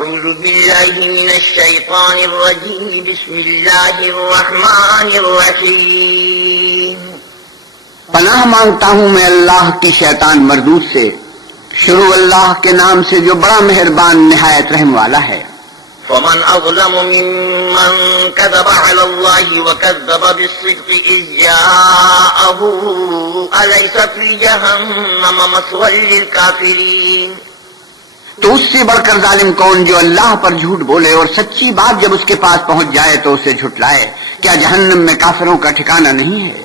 أعوذ بالله من الشيطان الرجيم بسم الله الرحمن الرحيم پناہ مانگتا ہوں میں اللہ کی شیطان مردود سے، شروع اللہ کے نام سے جو بڑا مہربان نہایت رحم والا ہے۔ ومن أظلم ممن كذب على الله وكذب بالصدق إذ جاءه أليس في جهنم مثوى للكافرين۔ تو اس سے بڑھ کر ظالم کون جو اللہ پر جھوٹ بولے اور سچی بات جب اس کے پاس پہنچ جائے تو اسے جھٹلائے، کیا جہنم میں کافروں کا ٹھکانہ نہیں ہے؟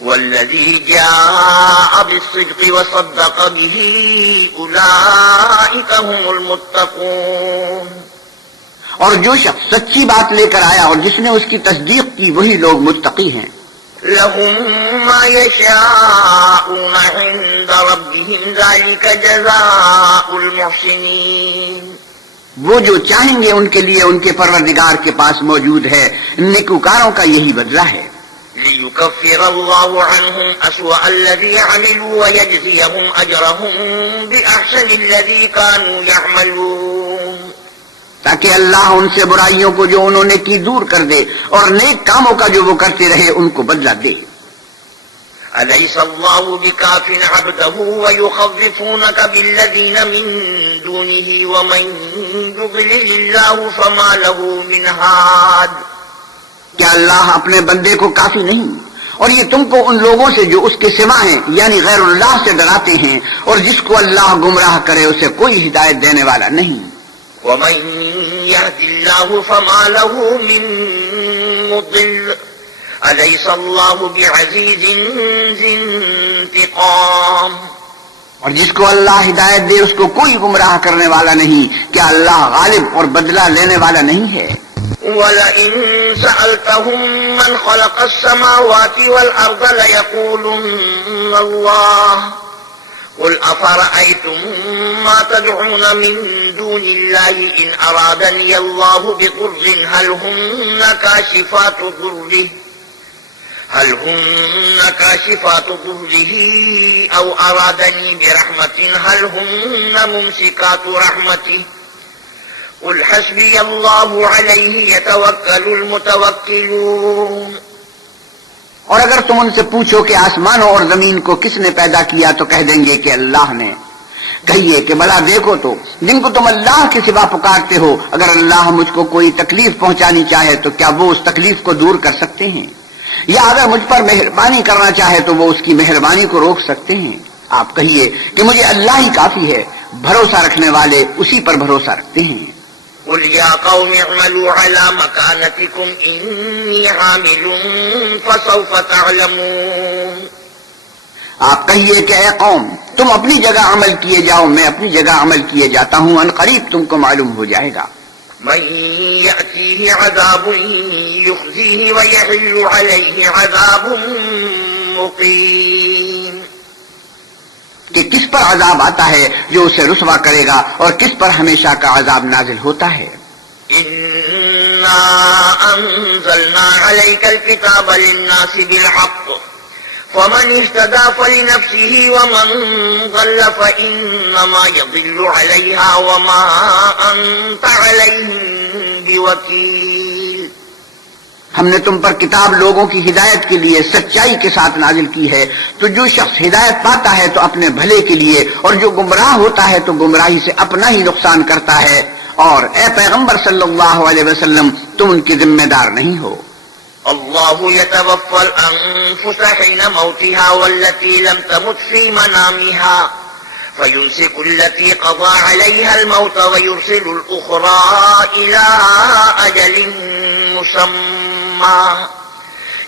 والذي جاء بالصدق وصدق به أولئك هم المتقون۔ اور جو شخص سچی بات لے کر آیا اور جس نے اس کی تصدیق کی وہی لوگ متقی ہیں۔ لهم ما يشاءون عند ربهم ذلك جزاء المحسنين۔ وہ جو چاہیں گے ان کے لیے ان کے پروردگار کے پاس موجود ہے، نیکوکاروں کا یہی بدلہ ہے۔ ليكفر الله عنهم أسوأ الذي عملوا ويجزيهم أجرهم بأحسن الذي كانوا يعملون۔ تاکہ اللہ ان سے برائیوں کو جو انہوں نے کی دور کر دے اور نیک کاموں کا جو وہ کرتے رہے ان کو بدلہ دے۔ أليس الله بكاف عبده ويخوفونك بالذين من دونه ومن يضلل الله فما له من هاد۔ کیا اللہ اپنے بندے کو کافی نہیں اور یہ تم کو ان لوگوں سے جو اس کے سوا ہیں یعنی غیر اللہ سے ڈراتے ہیں، اور جس کو اللہ گمراہ کرے اسے کوئی ہدایت دینے والا نہیں۔ ومن يهد الله فما له من مضل أليس الله بعزيز ذي انتقام۔ اور جس کو اللہ ہدایت دے اس کو کوئی گمراہ کرنے والا نہیں، کیا اللہ غالب اور بدلہ لینے والا نہیں ہے؟ وَلَئِن سَأَلْتَهُم مَّنْ خَلَقَ السَّمَاوَاتِ وَالْأَرْضَ لَيَقُولُنَّ اللَّهُ قُلْ أَفَرَأَيْتُم مَّا تَدْعُونَ مِن دُونِ اللَّهِ إِنْ أَرَادَنِيَ اللَّهُ بِضُرٍّ هَلْ هُنَّ كَاشِفَاتُ ضُرِّهِ أَوْ أَرَادَنِي بِرَحْمَةٍ هَلْ هُنَّ مُمْسِكَاتُ رَحْمَتِهِ قُلْ حَسْبِيَ اللَّهُ عَلَيْهِ يَتَوَكَّلُ الْمُتَوَكِّلُونَ۔ اور اگر تم ان سے پوچھو کہ آسمانوں اور زمین کو کس نے پیدا کیا تو کہہ دیں گے کہ اللہ نے۔ کہیے کہ بھلا دیکھو تو جن کو تم اللہ کے سوا پکارتے ہو، اگر اللہ مجھ کو کوئی تکلیف پہنچانی چاہے تو کیا وہ اس تکلیف کو دور کر سکتے ہیں؟ یا اگر مجھ پر مہربانی کرنا چاہے تو وہ اس کی مہربانی کو روک سکتے ہیں؟ آپ کہیے کہ مجھے اللہ ہی کافی ہے، بھروسہ رکھنے والے اسی پر بھروسہ رکھتے ہیں۔ قل يا قوم اعملوا على مكانتكم إني عامل فسوف تعلمون۔ آپ کہیے کہ اے قوم تم اپنی جگہ عمل کیے جاؤ، میں اپنی جگہ عمل کیے جاتا ہوں، ان قریب تم کو معلوم ہو جائے گا۔ من يأتيه عذاب يخزيه ويحل عليه عذاب مقيم۔ کہ کس پر عذاب آتا ہے جو اسے رسوا کرے گا اور کس پر ہمیشہ کا عذاب نازل ہوتا ہے۔ إنا أنزلنا عليك الكتاب للناس بالحق فمن اهتدى فلنفسه ومن ضل فإنما يضل عليها وما أنت عليهم بوكيل۔ ہم نے تم پر کتاب لوگوں کی ہدایت کے لیے سچائی کے ساتھ نازل کی ہے، تو جو شخص ہدایت پاتا ہے تو اپنے بھلے کے لیے، اور جو گمراہ ہوتا ہے تو گمراہی سے اپنا ہی نقصان کرتا ہے، اور اے پیغمبر صلی اللہ علیہ وسلم تم ان کی ذمہ دار نہیں ہو۔ الله يتوفى الأنفس حين موتها والتي لم تمت في منامها فيمسك التي قضى عليها الموت ويرسل الأخرى إلى أجل مسمى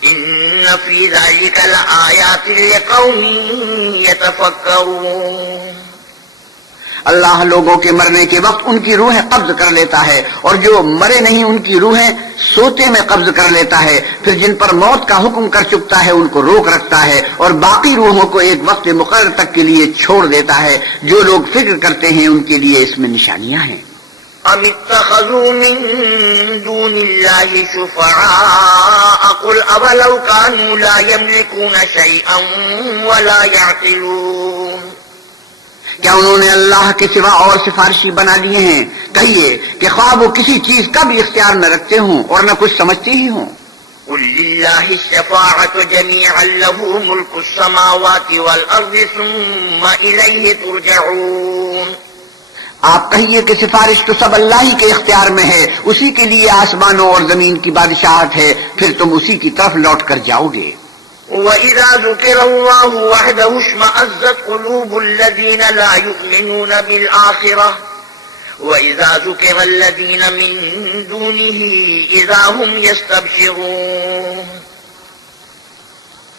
إن في ذلك لآيات لقوم يتفكرون۔ اللہ لوگوں کے مرنے کے وقت ان کی روحیں قبض کر لیتا ہے، اور جو مرے نہیں ان کی روحیں سوتے میں قبض کر لیتا ہے، پھر جن پر موت کا حکم کر چکتا ہے ان کو روک رکھتا ہے، اور باقی روحوں کو ایک وقت مقرر تک کے لیے چھوڑ دیتا ہے۔ جو لوگ فکر کرتے ہیں ان کے لیے اس میں نشانیاں ہیں۔ أم اتخذوا من دون الله شفعاء قل أولو كانوا لا يملكون شيئا ولا يعقلون۔ کیا انہوں نے اللہ کے سوا اور سفارشی بنا لیے ہیں؟ کہیے کہ خواہ وہ کسی چیز کا بھی اختیار نہ رکھتے ہوں اور نہ کچھ سمجھتے ہی ہوں، قل للہ الشفاعة جميعا له ملك السماوات والأرض ثم إليه ترجعون۔ آپ کہیے کہ سفارش تو سب اللہ ہی کے اختیار میں ہے، اسی کے لیے آسمانوں اور زمین کی بادشاہت ہے، پھر تم اسی کی طرف لوٹ کر جاؤ گے۔ وَإِذَا ذُكِرَ اللَّهُ وَحْدَهُ اشْمَأَزَّتْ قُلُوبُ الَّذِينَ لَا يُؤْمِنُونَ بِالْآخِرَةِ وَإِذَا ذُكِرَ الَّذِينَ مِن دُونِهِ إِذَا هُمْ يَسْتَبْشِرُونَ۔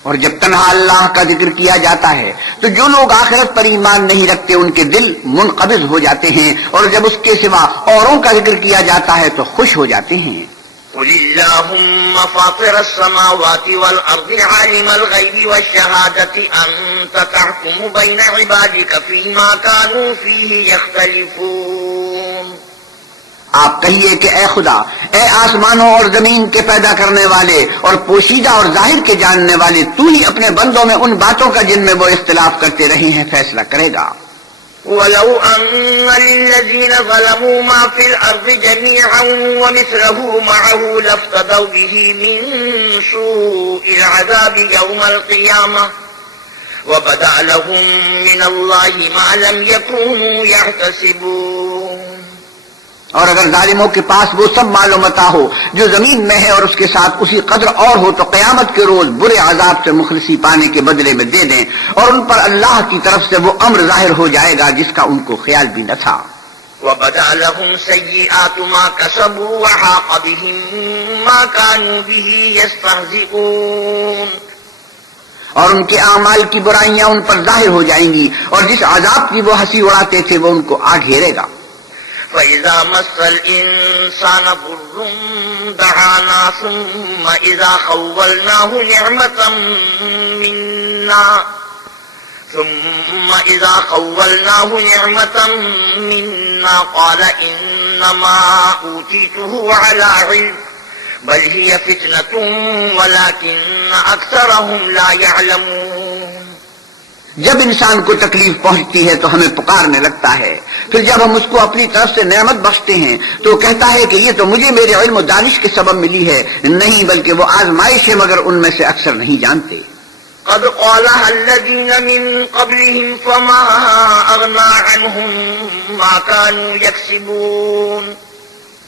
اور جب تنہا اللہ کا ذکر کیا جاتا ہے تو جو لوگ آخرت پر ایمان نہیں رکھتے ان کے دل منقبض ہو جاتے ہیں، اور جب اس کے سوا اوروں کا ذکر کیا جاتا ہے تو خوش ہو جاتے ہیں۔ قل اللهم فاطر السماوات والأرض عالم الغيب والشهادة أنت تحكم بين عبادك فيما كانوا فيه يختلفون۔ آپ کہیے کہ اے خدا، اے آسمانوں اور زمین کے پیدا کرنے والے اور پوشیدہ اور ظاہر کے جاننے والے، تو ہی اپنے بندوں میں ان باتوں کا جن میں وہ اختلاف کرتے رہے ہیں فیصلہ کرے گا۔ وَلَوْ أَنَّ لِلَّذِينَ ظَلَمُوا مَا فِي الْأَرْضِ جَمِيعًا وَمِثْلَهُ مَعَهُ لَافْتَدَوْا بِهِ مِن سُوءِ الْعَذَابِ يَوْمَ الْقِيَامَةِ وَبَدَأَ لَهُم مِّنَ اللَّهِ مَا لَمْ يَكُونُوا يَحْتَسِبُونَ۔ اور اگر ظالموں کے پاس وہ سب مال و متاع ہو جو زمین میں ہے اور اس کے ساتھ اسی قدر اور ہو تو قیامت کے روز برے عذاب سے مخلصی پانے کے بدلے میں دے دیں، اور ان پر اللہ کی طرف سے وہ امر ظاہر ہو جائے گا جس کا ان کو خیال بھی نہ تھا۔ وَبَدَأَ لَهُمْ سَيِّئَاتُ مَا كَسَبُوا وَحَاقَ بِهِم مَّا كَانُوا بِهِ يَسْتَهْزِئُونَ۔ اور ان کے اعمال کی برائیاں ان پر ظاہر ہو جائیں گی، اور جس عذاب کی وہ ہنسی اڑاتے تھے وہ ان کو آ گھیرے گا۔ فَإِذَا مَسَّ الْإِنسَانَ ضُرٌّ دَعَانَا ثُمَّ إِذَا خَوَّلْنَاهُ نِعْمَةً مِنَّا قَالَ إِنَّمَا أُوتِيتُهُ عَلَى عِلْمٍ بَلْ هِيَ فِتْنَةٌ وَلَكِنَّ أَكْثَرَهُمْ لَا يَعْلَمُونَ۔ جب انسان کو تکلیف پہنچتی ہے تو ہمیں پکارنے لگتا ہے، پھر جب ہم اس کو اپنی طرف سے نعمت بخشتے ہیں تو کہتا ہے کہ یہ تو مجھے میرے علم و دانش کے سبب ملی ہے، نہیں بلکہ وہ آزمائش ہے، مگر ان میں سے اکثر نہیں جانتے۔ قد قالها الذين من قبلهم فما أغنى عنهم ما كانوا يكسبون۔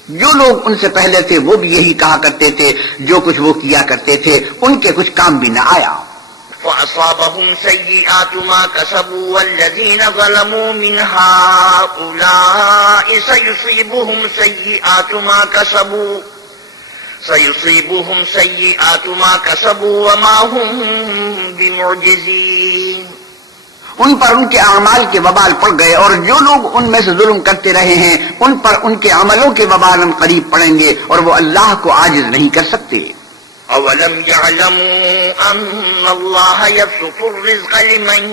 جو لوگ ان سے پہلے تھے وہ بھی یہی کہا کرتے تھے، جو کچھ وہ کیا کرتے تھے ان کے کچھ کام بھی نہ آیا۔ فأصابهم سيئات ما كسبوا والذين ظلموا من هؤلاء سيصيبهم سيئات ما كسبوا وما هم بمعجزين۔ ان پر ان کے اعمال کے وبال پڑ گئے، اور جو لوگ ان میں سے ظلم کرتے رہے ہیں ان پر ان کے عملوں کے وبال ہم قریب پڑیں گے، اور وہ اللہ کو عاجز نہیں کر سکتے۔ أَوَلَمْ يَعْلَمُوا أَنَّ اللَّهَ يَبْسُطُ الرِّزْقَ لِمَن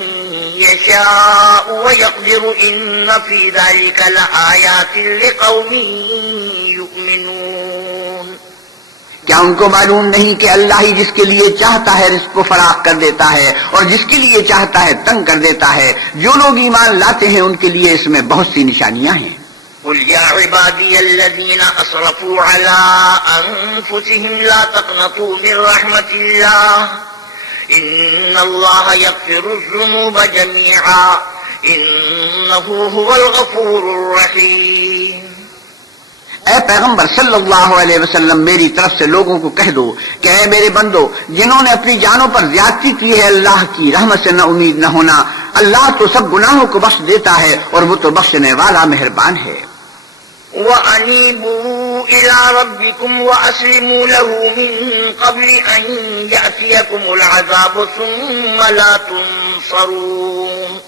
يَشَاءُ وَيَقْدِرُ إِنَّ فِي ذَلِكَ لَآيَاتٍ لِقَوْمٍ يُؤْمِنُونَ۔ کیا ان کو معلوم نہیں کہ اللہ ہی جس کے لیے چاہتا ہے رزق کو فراخ کر دیتا ہے، اور جس کے لیے چاہتا ہے تنگ کر دیتا ہے؟ جو لوگ ایمان لاتے ہیں ان کے لیے اس میں بہت سی نشانیاں ہیں۔ قل يا عبادي الذين أسرفوا على أنفسهم لا تقنطوا من رحمة الله إن الله يغفر الذنوب جميعا إنه هو الغفور الرحيم۔ اے پیغمبر صلی اللہ علیہ وسلم، میری طرف سے لوگوں کو کہہ دو کہ اے میرے بندو، جنہوں نے اپنی جانوں پر زیادتی کی ہے اللہ کی رحمت سے نہ امید نہ ہونا، اللہ تو سب گناہوں کو بخش دیتا ہے اور وہ تو بخشنے والا مہربان ہے۔ وَأَنِيبُوا إِلَىٰ رَبِّكُمْ وَأَسْلِمُوا لَهُ مِن قَبْلِ أَن يَأْتِيَكُمُ الْعَذَابُ ثُمَّ لَا تُنصَرُونَ۔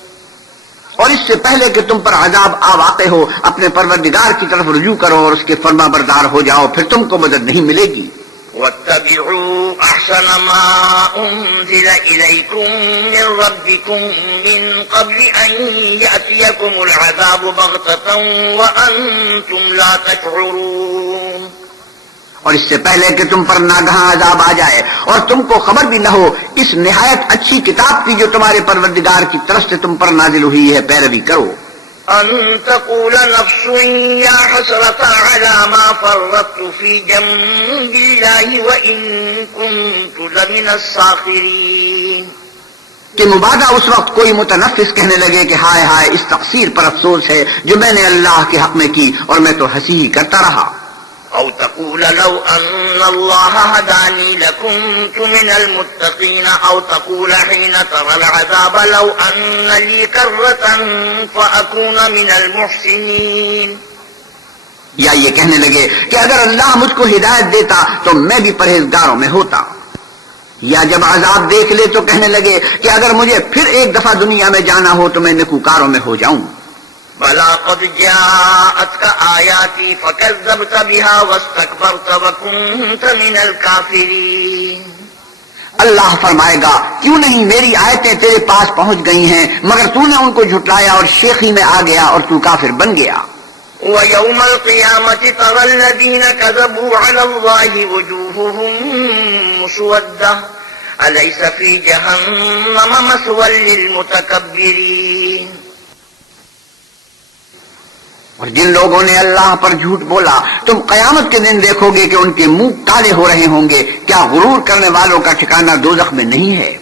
اور اس سے پہلے کہ تم پر عذاب آ واقع ہو اپنے پروردگار کی طرف رجوع کرو اور اس کے فرما بردار ہو جاؤ، پھر تم کو مدد نہیں ملے گی۔ وَاتَّبِعُوا أَحْسَنَ مَا أُنزِلَ إِلَيْكُم مِّن رَّبِّكُم مِّن قَبْلِ أَن يَأْتِيَكُمُ الْعَذَابُ بَغْتَةً وَأَنتُمْ لَا تَشْعُرُونَ۔ اور اس سے پہلے کہ تم پر ناگہاں عذاب آ جائے اور تم کو خبر بھی نہ ہو، اس نہایت اچھی کتاب کی جو تمہارے پروردگار کی طرف سے تم پر نازل ہوئی ہے پیروی کرو۔ أن تقول نفس يا حسرة على ما فرطت في جنب الله وإن كنت لمن الساخرين. کہ مبادہ اس وقت کوئی متنفس کہنے لگے کہ ہائے ہائے اس تقصیر پر افسوس ہے جو میں نے اللہ کے حق میں کی اور میں تو ہنسی ہی کرتا رہا. أو تقول لو أن الله هداني لكنت من المتقين. أو تقول حين ترى العذاب لو أن لي كرة فأكون من المحسنين. یا یہ کہنے لگے کہ اگر اللہ مجھ کو ہدایت دیتا تو میں بھی پرہیزگاروں میں ہوتا. یا جب عذاب دیکھ لے تو کہنے لگے کہ اگر مجھے پھر ایک دفعہ دنیا میں جانا ہو تو میں نیکوکاروں میں ہو جاؤں. بلا قد جاءتك آياتي فكذبت بها واستكبرت وكنت من الكافرين. اللہ فرمائے گا کیوں نہیں میری آیتیں تیرے پاس پہنچ گئی ہیں مگر تو نے ان کو جھٹلایا اور شیخی میں آ گیا اور تو کافر بن گیا. ويوم القيامة ترى الذين كذبوا على الله وجوههم مسودة أليس في جهنم مثوى للمتكبرين. اور جن لوگوں نے اللہ پر جھوٹ بولا تم قیامت کے دن دیکھو گے کہ ان کے منہ کالے ہو رہے ہوں گے. کیا غرور کرنے والوں کا ٹھکانہ دوزخ میں نہیں ہے؟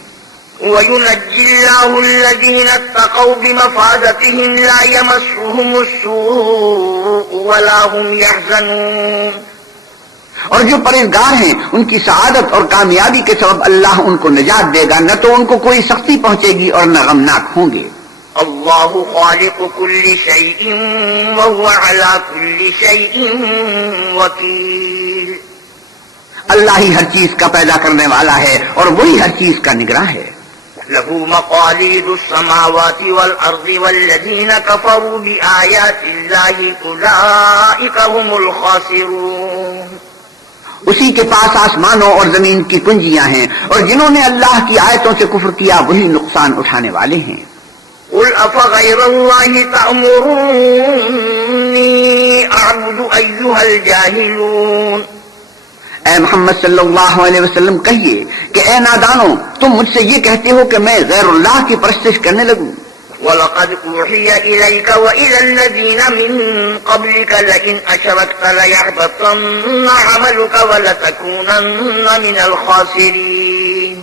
وَيُنَجِّي اللَّهُ الَّذِينَ اتَّقَوْا بِمَفَازَتِهِمْ لَا يَمَسُّهُمُ السُّوءُ وَلَا هُمْ يَحْزَنُونَ. اور جو پرہیزگار ہیں ان کی سعادت اور کامیابی کے سبب اللہ ان کو نجات دے گا، نہ تو ان کو کوئی سختی پہنچے گی اور نہ غمناک ہوں گے. اللہ خالق كل شيء وهو على كل شيء وكيل. اللہ ہی ہر چیز کا پیدا کرنے والا ہے اور وہی ہر چیز کا نگراں ہے. له مقاليد السماوات والأرض والذين كفروا بآيات الله أولئك هم الخاسرون. اسی کے پاس آسمانوں اور زمین کی کنجیاں ہیں اور جنہوں نے اللہ کی آیتوں سے کفر کیا وہی نقصان اٹھانے والے ہیں. قل أفغير الله تأمروني أعبد أيها الجاهلون. اے محمد صلی اللہ علیہ وسلم کہیے کہ اے نادانو تم مجھ سے یہ کہتے ہو کہ میں غیر اللہ کی پرستش کرنے لگوں. وَلَقَدْ أُوحِيَ إِلَيْكَ وَإِلَى الَّذِينَ مِن قَبْلِكَ لَئِنْ أَشْرَكْتَ لَيَحْبَطَنَّ عَمَلُكَ وَلَتَكُونَنَّ مِنَ الْخَاسِرِينَ.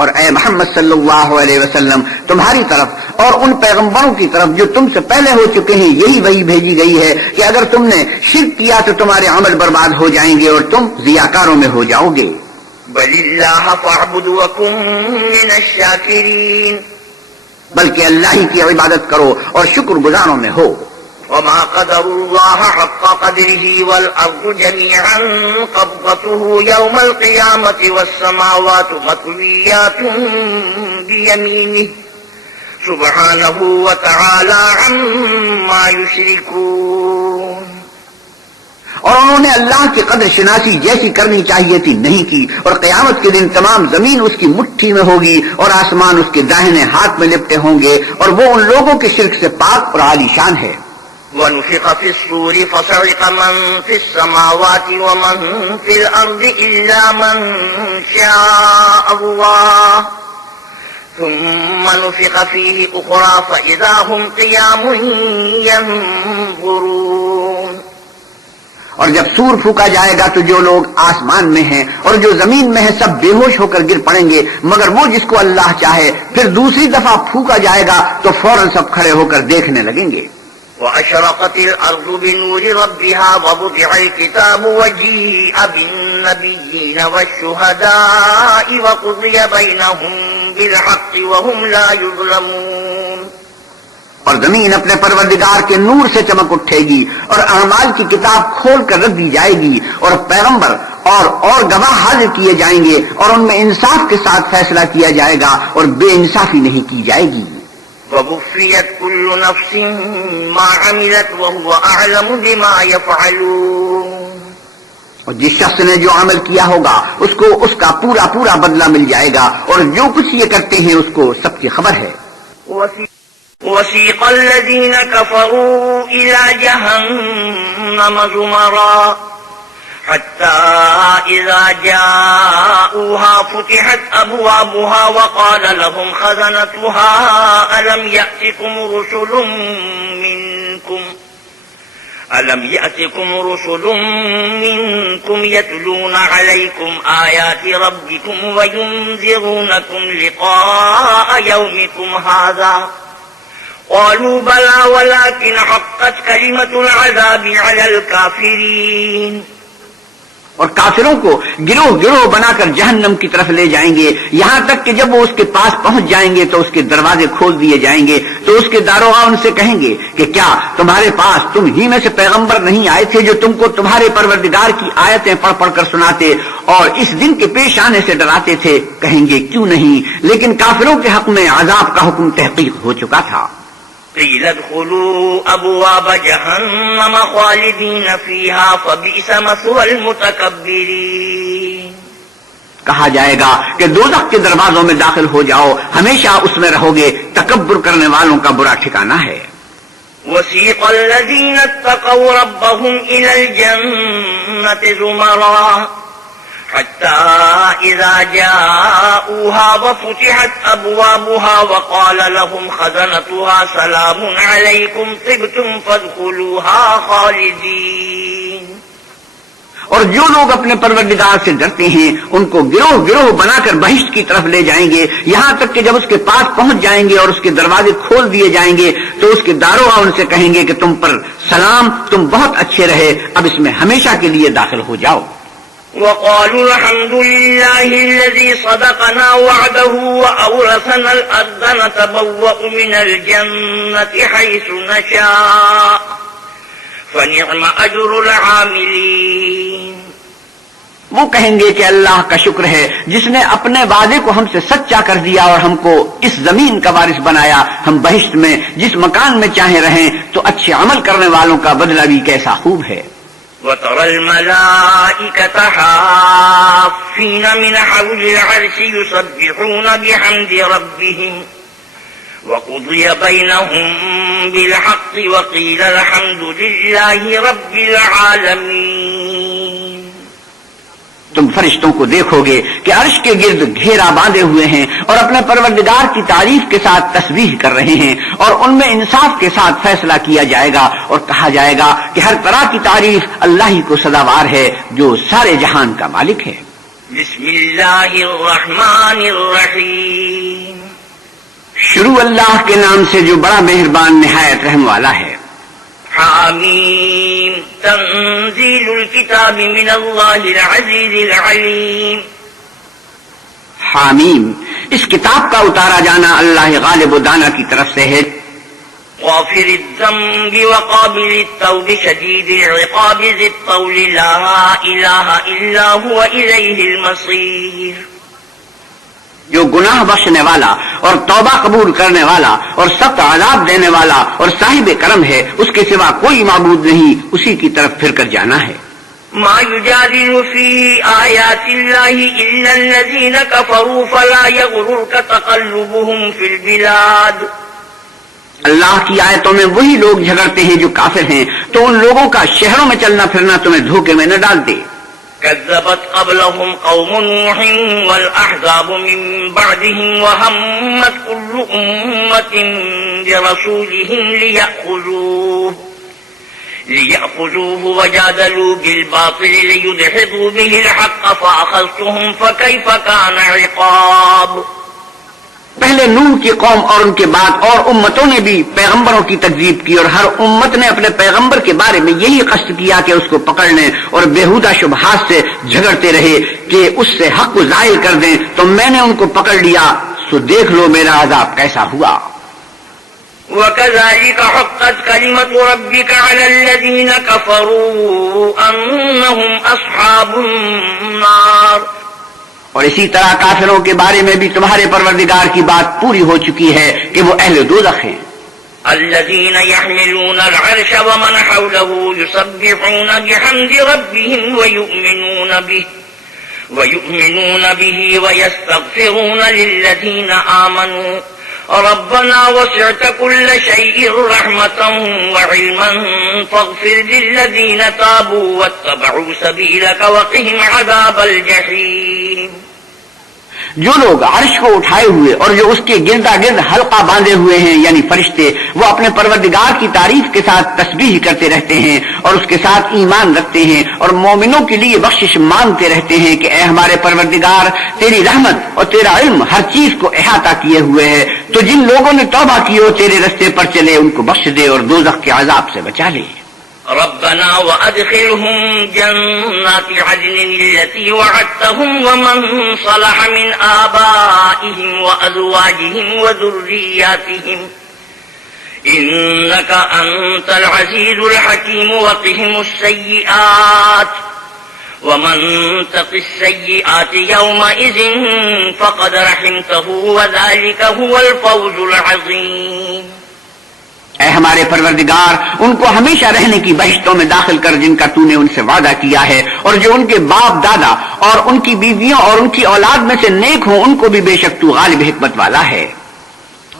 اور اے محمد صلی اللہ علیہ وسلم تمہاری طرف اور ان پیغمبروں کی طرف جو تم سے پہلے ہو چکے ہیں یہی وحی بھیجی گئی ہے کہ اگر تم نے شرک کیا تو تمہارے عمل برباد ہو جائیں گے اور تم ضیاکاروں میں ہو جاؤ گے. بَلِ اللَّهَ فَاعْبُدْ وَكُن مِّنَ الشَّاكِرِينَ. بلکہ اللہ ہی کی عبادت کرو اور شکر گزاروں میں ہو. وما قدر الله حق قدره والأرض جميعا قبضته يوم القيامة والسماوات مطويات بيمينه سبحانه وتعالى عما يشركون. اور انہوں نے اللہ کی قدر شناسی جیسی کرنی چاہیے تھی نہیں کی اور قیامت کے دن تمام زمین اس کی مٹھی میں ہوگی اور آسمان اس کے داہنے ہاتھ میں لپٹے ہوں گے اور وہ ان لوگوں کے شرک سے پاک اور عالی شان ہے. وَنُفِخَ فِي الصُّورِ فَصَعِقَ مَن فِي السَّمَاوَاتِ وَمَن فِي الْأَرْضِ إِلَّا مَن شَاءَ اللَّهُ ثُمَّ نُفِخَ فِيهِ أُخْرَى فَإِذَا هُمْ قِيَامٌ يَنظُرُونَ. اور جب سور پھونکا جائے گا تو جو لوگ آسمان میں ہیں اور جو زمین میں ہیں سب بے ہوش ہو کر گر پڑیں گے مگر وہ جس کو اللہ چاہے. پھر دوسری دفعہ پھونکا جائے گا تو فوراً سب کھڑے ہو کر دیکھنے لگیں گے. وَأَشْرَقَتِ الْأَرْضُ بِنُورِ رَبِّهَا وَوُضِعَ الْكِتَابُ وَجِيءَ بِالنَّبِيِّينَ وَالشُّهَدَاءِ وَقُضِيَ بَيْنَهُم بِالْحَقِّ وَهُمْ لَا يُظْلَمُونَ. اور زمین اپنے پروردگار کے نور سے چمک اٹھے گی اور اعمال کی کتاب کھول کر رکھ دی جائے گی اور پیغمبر اور گواہ حاضر کیے جائیں گے اور ان میں انصاف کے ساتھ فیصلہ کیا جائے گا اور بے انصافی نہیں کی جائے گی. وَوُفِّيَتْ كُلُّ نَفْسٍ مَا عَمِلَتْ وَهُوَ أَعْلَمُ بِمَا يَفْعَلُونَ. اور جس شخص نے جو عمل کیا ہوگا اس کو اس کا پورا پورا بدلہ مل جائے گا اور جو کچھ یہ کرتے ہیں اس کو سب کی خبر ہے. وَسِيقَ الَّذِينَ كَفَرُوا إِلَى جَهَنَّمَ زُمَرًا حتى إذا جاءوها فتحت أبوابها وقال لهم خزنتها ألم يأتكم رسل منكم يتلون عليكم آيات ربكم وينذرونكم لقاء يومكم هذا قالوا بلى ولكن حقت كلمة العذاب على الكافرين. اور کافروں کو گروہ گروہ بنا کر جہنم کی طرف لے جائیں گے، یہاں تک کہ جب وہ اس کے پاس پہنچ جائیں گے تو اس کے دروازے کھول دیے جائیں گے تو اس کے داروغہ ان سے کہیں گے کہ کیا تمہارے پاس تم ہی میں سے پیغمبر نہیں آئے تھے جو تم کو تمہارے پروردگار کی آیتیں پڑھ پڑھ کر سناتے اور اس دن کے پیش آنے سے ڈراتے تھے؟ کہیں گے کیوں نہیں، لیکن کافروں کے حق میں عذاب کا حکم تحقیق ہو چکا تھا. قیل ادخلوا ابواب جہنم خالدین فیہا فبئس مثوى المتکبرین. کہا جائے گا کہ دوزخ کے دروازوں میں داخل ہو جاؤ، ہمیشہ اس میں رہو گے، تکبر کرنے والوں کا برا ٹھکانہ ہے. وسیق الذین اتقوا ربهم الى الجنة زمرا حتى إذا جاءوها وفتحت أبوابها وقال لهم خزنتها سلام عليكم طبتم فادخلوها خالدين. اور جو لوگ اپنے پروردگار سے ڈرتے ہیں ان کو گروہ گروہ بنا کر بہشت کی طرف لے جائیں گے، یہاں تک کہ جب اس کے پاس پہنچ جائیں گے اور اس کے دروازے کھول دیے جائیں گے تو اس کے داروغہ ان سے کہیں گے کہ تم پر سلام، تم بہت اچھے رہے، اب اس میں ہمیشہ کے لیے داخل ہو جاؤ. وقالوا الحمد لله الذي صدقنا وعده وأورثنا الأرض نتبوأ من الجنة حيث نشاء فنعم أجر العاملين. وہ کہیں گے کہ اللہ کا شکر ہے جس نے اپنے وعدے کو ہم سے سچا کر دیا اور ہم کو اس زمین کا وارث بنایا، ہم بہشت میں جس مکان میں چاہیں رہیں، تو اچھے عمل کرنے والوں کا بدلہ بھی کیسا خوب ہے. وترى الملائكة حافين من حول العرش يسبحون بحمد ربهم وقضي بينهم بالحق وقيل الحمد لله رب العالمين. تم فرشتوں کو دیکھو گے کہ عرش کے گرد گھیرا باندھے ہوئے ہیں اور اپنے پروردگار کی تعریف کے ساتھ تسبیح کر رہے ہیں، اور ان میں انصاف کے ساتھ فیصلہ کیا جائے گا اور کہا جائے گا کہ ہر طرح کی تعریف اللہ ہی کو سزاوار ہے جو سارے جہان کا مالک ہے. بسم اللہ الرحمن الرحیم. شروع اللہ کے نام سے جو بڑا مہربان نہایت رحم والا ہے. حامیم تنزیل الکتاب من اللہ العزیز العلیم. حامیم اس کتاب کا اتارا جانا اللہ غالب و دانا کی طرف سے ہے. غافر الذنب وقابل التوب شدید العقاب ذی الطول لا الہ الا هو الیہ المصیر. جو گناہ بخشنے والا اور توبہ قبول کرنے والا اور سخت عذاب دینے والا اور صاحب کرم ہے، اس کے سوا کوئی معبود نہیں، اسی کی طرف پھر کر جانا ہے. ما يجادل في آيات الله إلا الذين كفروا فلا يغررك تقلبهم في البلاد. اللہ کی آیتوں میں وہی لوگ جھگڑتے ہیں جو کافر ہیں، تو ان لوگوں کا شہروں میں چلنا پھرنا تمہیں دھوکے میں نہ ڈال دے. كذبت قبلهم قوم نوح والأحزاب من بعدهم وهمت كل أمة برسولهم ليأخذوه وجادلوا بالباطل ليدحضوا به الحق فأخذتهم فكيف كان عقاب. پہلے نوح کی قوم اور ان کے بعد اور امتوں نے بھی پیغمبروں کی تکذیب کی، اور ہر امت نے اپنے پیغمبر کے بارے میں یہی قصد کیا کہ اس کو پکڑ لیں اور بےہودہ شبہات سے جھگڑتے رہے کہ اس سے حق کو ظاہر کر دیں، تو میں نے ان کو پکڑ لیا، سو دیکھ لو میرا عذاب کیسا ہوا. وَكَذَلِكَ حَقَّتْ كَلِمَةُ رَبِّكَ عَلَى الَّذِينَ كَفَرُوا أَنَّهُمْ أَصْحَابُ النَّارِ. اور اسی طرح کافروں کے بارے میں بھی تمہارے پروردگار کی بات پوری ہو چکی ہے کہ وہ اہل دوزخ ہیں. الذين يحملون العرش ومن حوله يسبحون بحمد ربهم ويؤمنون به ويستغفرون للذين آمنوا ربنا وسعت كل شيء رحمة وعلما فاغفر للذين تابوا واتبعوا سبيلك وقهم عذاب الجحيم. جو لوگ عرش کو اٹھائے ہوئے اور جو اس کے گردا گرد حلقہ باندھے ہوئے ہیں یعنی فرشتے، وہ اپنے پروردگار کی تعریف کے ساتھ تسبیح کرتے رہتے ہیں اور اس کے ساتھ ایمان رکھتے ہیں اور مومنوں کے لیے بخشش مانگتے رہتے ہیں کہ اے ہمارے پروردگار، تیری رحمت اور تیرا علم ہر چیز کو احاطہ کیے ہوئے ہے، تو جن لوگوں نے توبہ کی اور تیرے رستے پر چلے ان کو بخش دے اور دوزخ کے عذاب سے بچا لے. ربنا وأدخلهم جنات عدن التي وعدتهم ومن صلح من آبائهم وأزواجهم وذرياتهم إنك أنت العزيز الحكيم وقهم السيئات ومن تق السيئات يومئذ فقد رحمته وذلك هو الفوز العظيم. اے ہمارے پروردگار، ان کو ہمیشہ رہنے کی بہشتوں میں داخل کر جن کا تو نے ان سے وعدہ کیا ہے، اور جو ان کے باپ دادا اور ان کی بیویوں اور ان کی اولاد میں سے نیک ہوں ان کو بھی بے شک تو غالب حکمت والا ہے.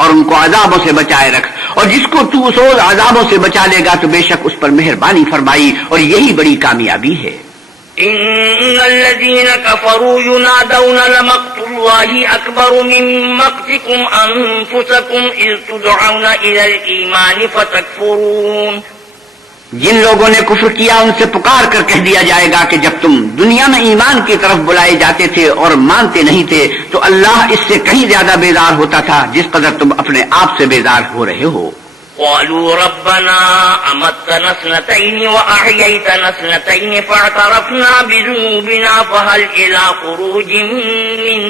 اور ان کو عذابوں سے بچائے رکھ، اور جس کو تو اس روز عذابوں سے بچا لے گا تو بے شک اس پر مہربانی فرمائی، اور یہی بڑی کامیابی ہے. ان الذين كفروا ينادون لمقت الله اكبر من مقتكم انفسكم اذ تدعون الى الايمان فتكفرون. جن لوگوں نے کفر کیا ان سے پکار کر کہہ دیا جائے گا کہ جب تم دنیا میں ایمان کی طرف بلائے جاتے تھے اور مانتے نہیں تھے تو اللہ اس سے کہیں زیادہ بیزار ہوتا تھا جس قدر تم اپنے آپ سے بیزار ہو رہے ہو. قالوا ربنا أمتنا اثنتين وأحييتنا اثنتين فاعترفنا بذنوبنا فهل إلى خروج من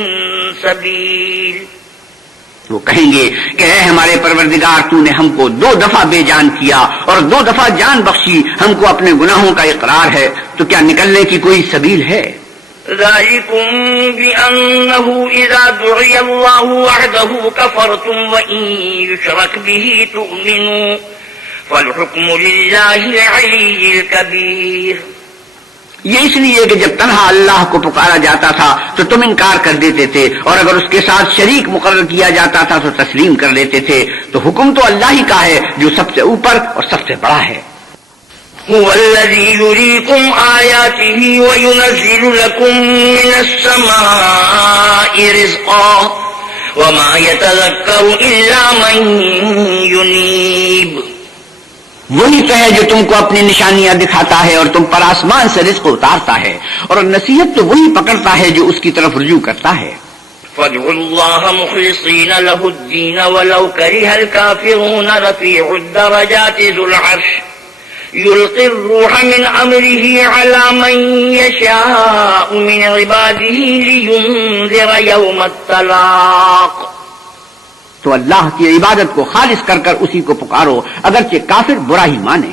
سبيل. وہ کہیں گے کہ اے ہمارے پروردگار، تو نے ہم کو 2 دفعہ بے جان کیا اور 2 دفعہ جان بخشی، ہم کو اپنے گناہوں کا اقرار ہے، تو کیا نکلنے کی کوئی سبیل ہے؟ ذلكم بأنه إذا دعي الله وحده كفرتم وإن يشرك به تؤمنوا فالحكم لله العلي الكبير. یہ اس لیے کہ جب تنہا اللہ کو پکارا جاتا تھا تو تم انکار کر دیتے تھے، اور اگر اس کے ساتھ شریک مقرر کیا جاتا تھا تو تسلیم کر لیتے تھے، تو حکم تو اللہ ہی کا ہے جو سب سے اوپر اور سب سے بڑا ہے. هو الذي يريكم آياته وينزل لكم من السماء رزقا وما يتذكر إلا من ينيب. وہی تو ہے جو تم کو اپنی نشانیاں دکھاتا ہے اور تم پر آسمان سے رزق اتارتا ہے، اور نصیحت تو وہی پکڑتا ہے جو اس کی طرف رجوع کرتا ہے. فادعوا الله مخلصين له الدين ولو كره الكافرون. رفيع الدرجات ذو العرش يلقي الروح من أمره على من يشاء من عباده لينذر يوم التلاق. تو اللہ کی عبادت کو خالص کر کر اسی کو پکارو اگرچہ کافر برا ہی مانے.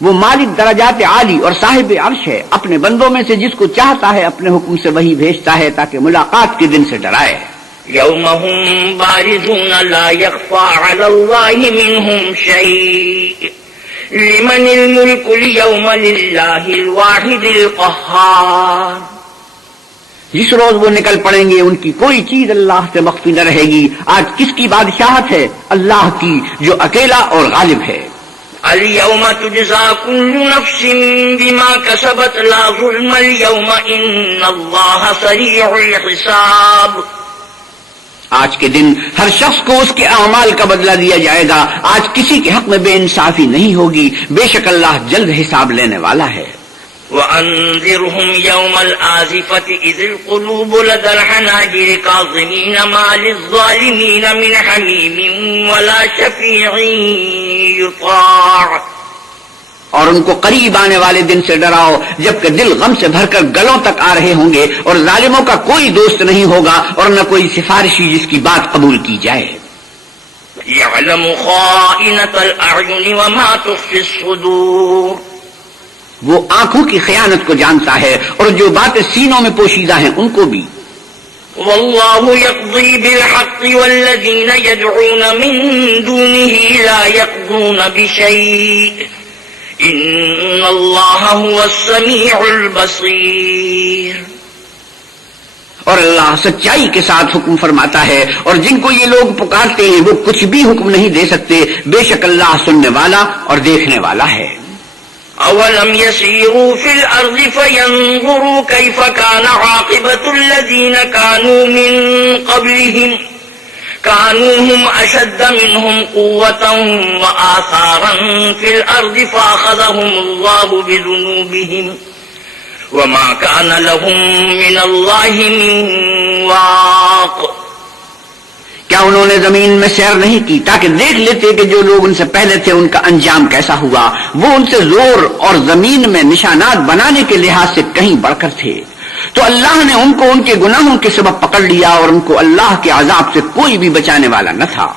وہ مالک درجات عالی اور صاحب عرش ہے، اپنے بندوں میں سے جس کو چاہتا ہے اپنے حکم سے وہی بھیجتا ہے تاکہ ملاقات کے دن سے ڈرائے. يوم هم بارزون لا يخفى على الله منهم شيء لمن الملك اليوم لله الواحد القهار. جس روز وہ نکل پڑیں گے ان کی کوئی چیز اللہ سے مخفی نہ رہے گی. آج کس کی بادشاہت ہے؟ اللہ کی جو اکیلا اور غالب ہے. اليوم تجزى كل نفس بما كسبت لا ظلم اليوم ان الله سريع الحساب. آج کے دن ہر شخص کو اس کے اعمال کا بدلہ دیا جائے گا. آج کسی کے حق میں بے انصافی نہیں ہوگی، بے شک اللہ جلد حساب لینے والا ہے. وَأَنذِرْهُمْ يَوْمَ الْآزِفَةِ إِذِ الْقُلُوبُ لَدَى الْحَنَاجِرِ كَاظِمِينَ مَا لِلظَّالِمِينَ مِنْ حَمِيمٍ وَلَا شَفِيعٍ يُطَاعُ. اور ان کو قریب آنے والے دن سے ڈراؤ جبکہ دل غم سے بھر کر گلوں تک آ رہے ہوں گے، اور ظالموں کا کوئی دوست نہیں ہوگا اور نہ کوئی سفارشی جس کی بات قبول کی جائے. يَعْلَمُ خَائِنَةَ الْأَعْيُنِ وَمَا تُخْفِي الصُّدُورُ. وہ آنکھوں کی خیانت کو جانتا ہے اور جو باتیں سینوں میں پوشیدہ ہیں ان کو بھی. واللہ یقضی بالحق والذین یدعون من دونه لا یقضون بشیء ان اللہ هو السمیع البصیر. اور اللہ سچائی کے ساتھ حکم فرماتا ہے، اور جن کو یہ لوگ پکارتے ہیں وہ کچھ بھی حکم نہیں دے سکتے، بے شک اللہ سننے والا اور دیکھنے والا ہے۔ أولم يسيروا في الأرض فينظروا كيف كان عاقبة الذين كانوا من قبلهم كانوا هم أشد منهم قوة وآثارا في الأرض فأخذهم الله بذنوبهم وما كان لهم من الله من واق۔ کیا انہوں نے زمین میں سیر نہیں کی تاکہ دیکھ لیتے کہ جو لوگ ان سے پہلے تھے ان کا انجام کیسا ہوا؟ وہ ان سے زور اور زمین میں نشانات بنانے کے لحاظ سے کہیں بڑھ کر تھے، تو اللہ نے ان کو ان کے گناہوں کے سبب پکڑ لیا اور ان کو اللہ کے عذاب سے کوئی بھی بچانے والا نہ تھا۔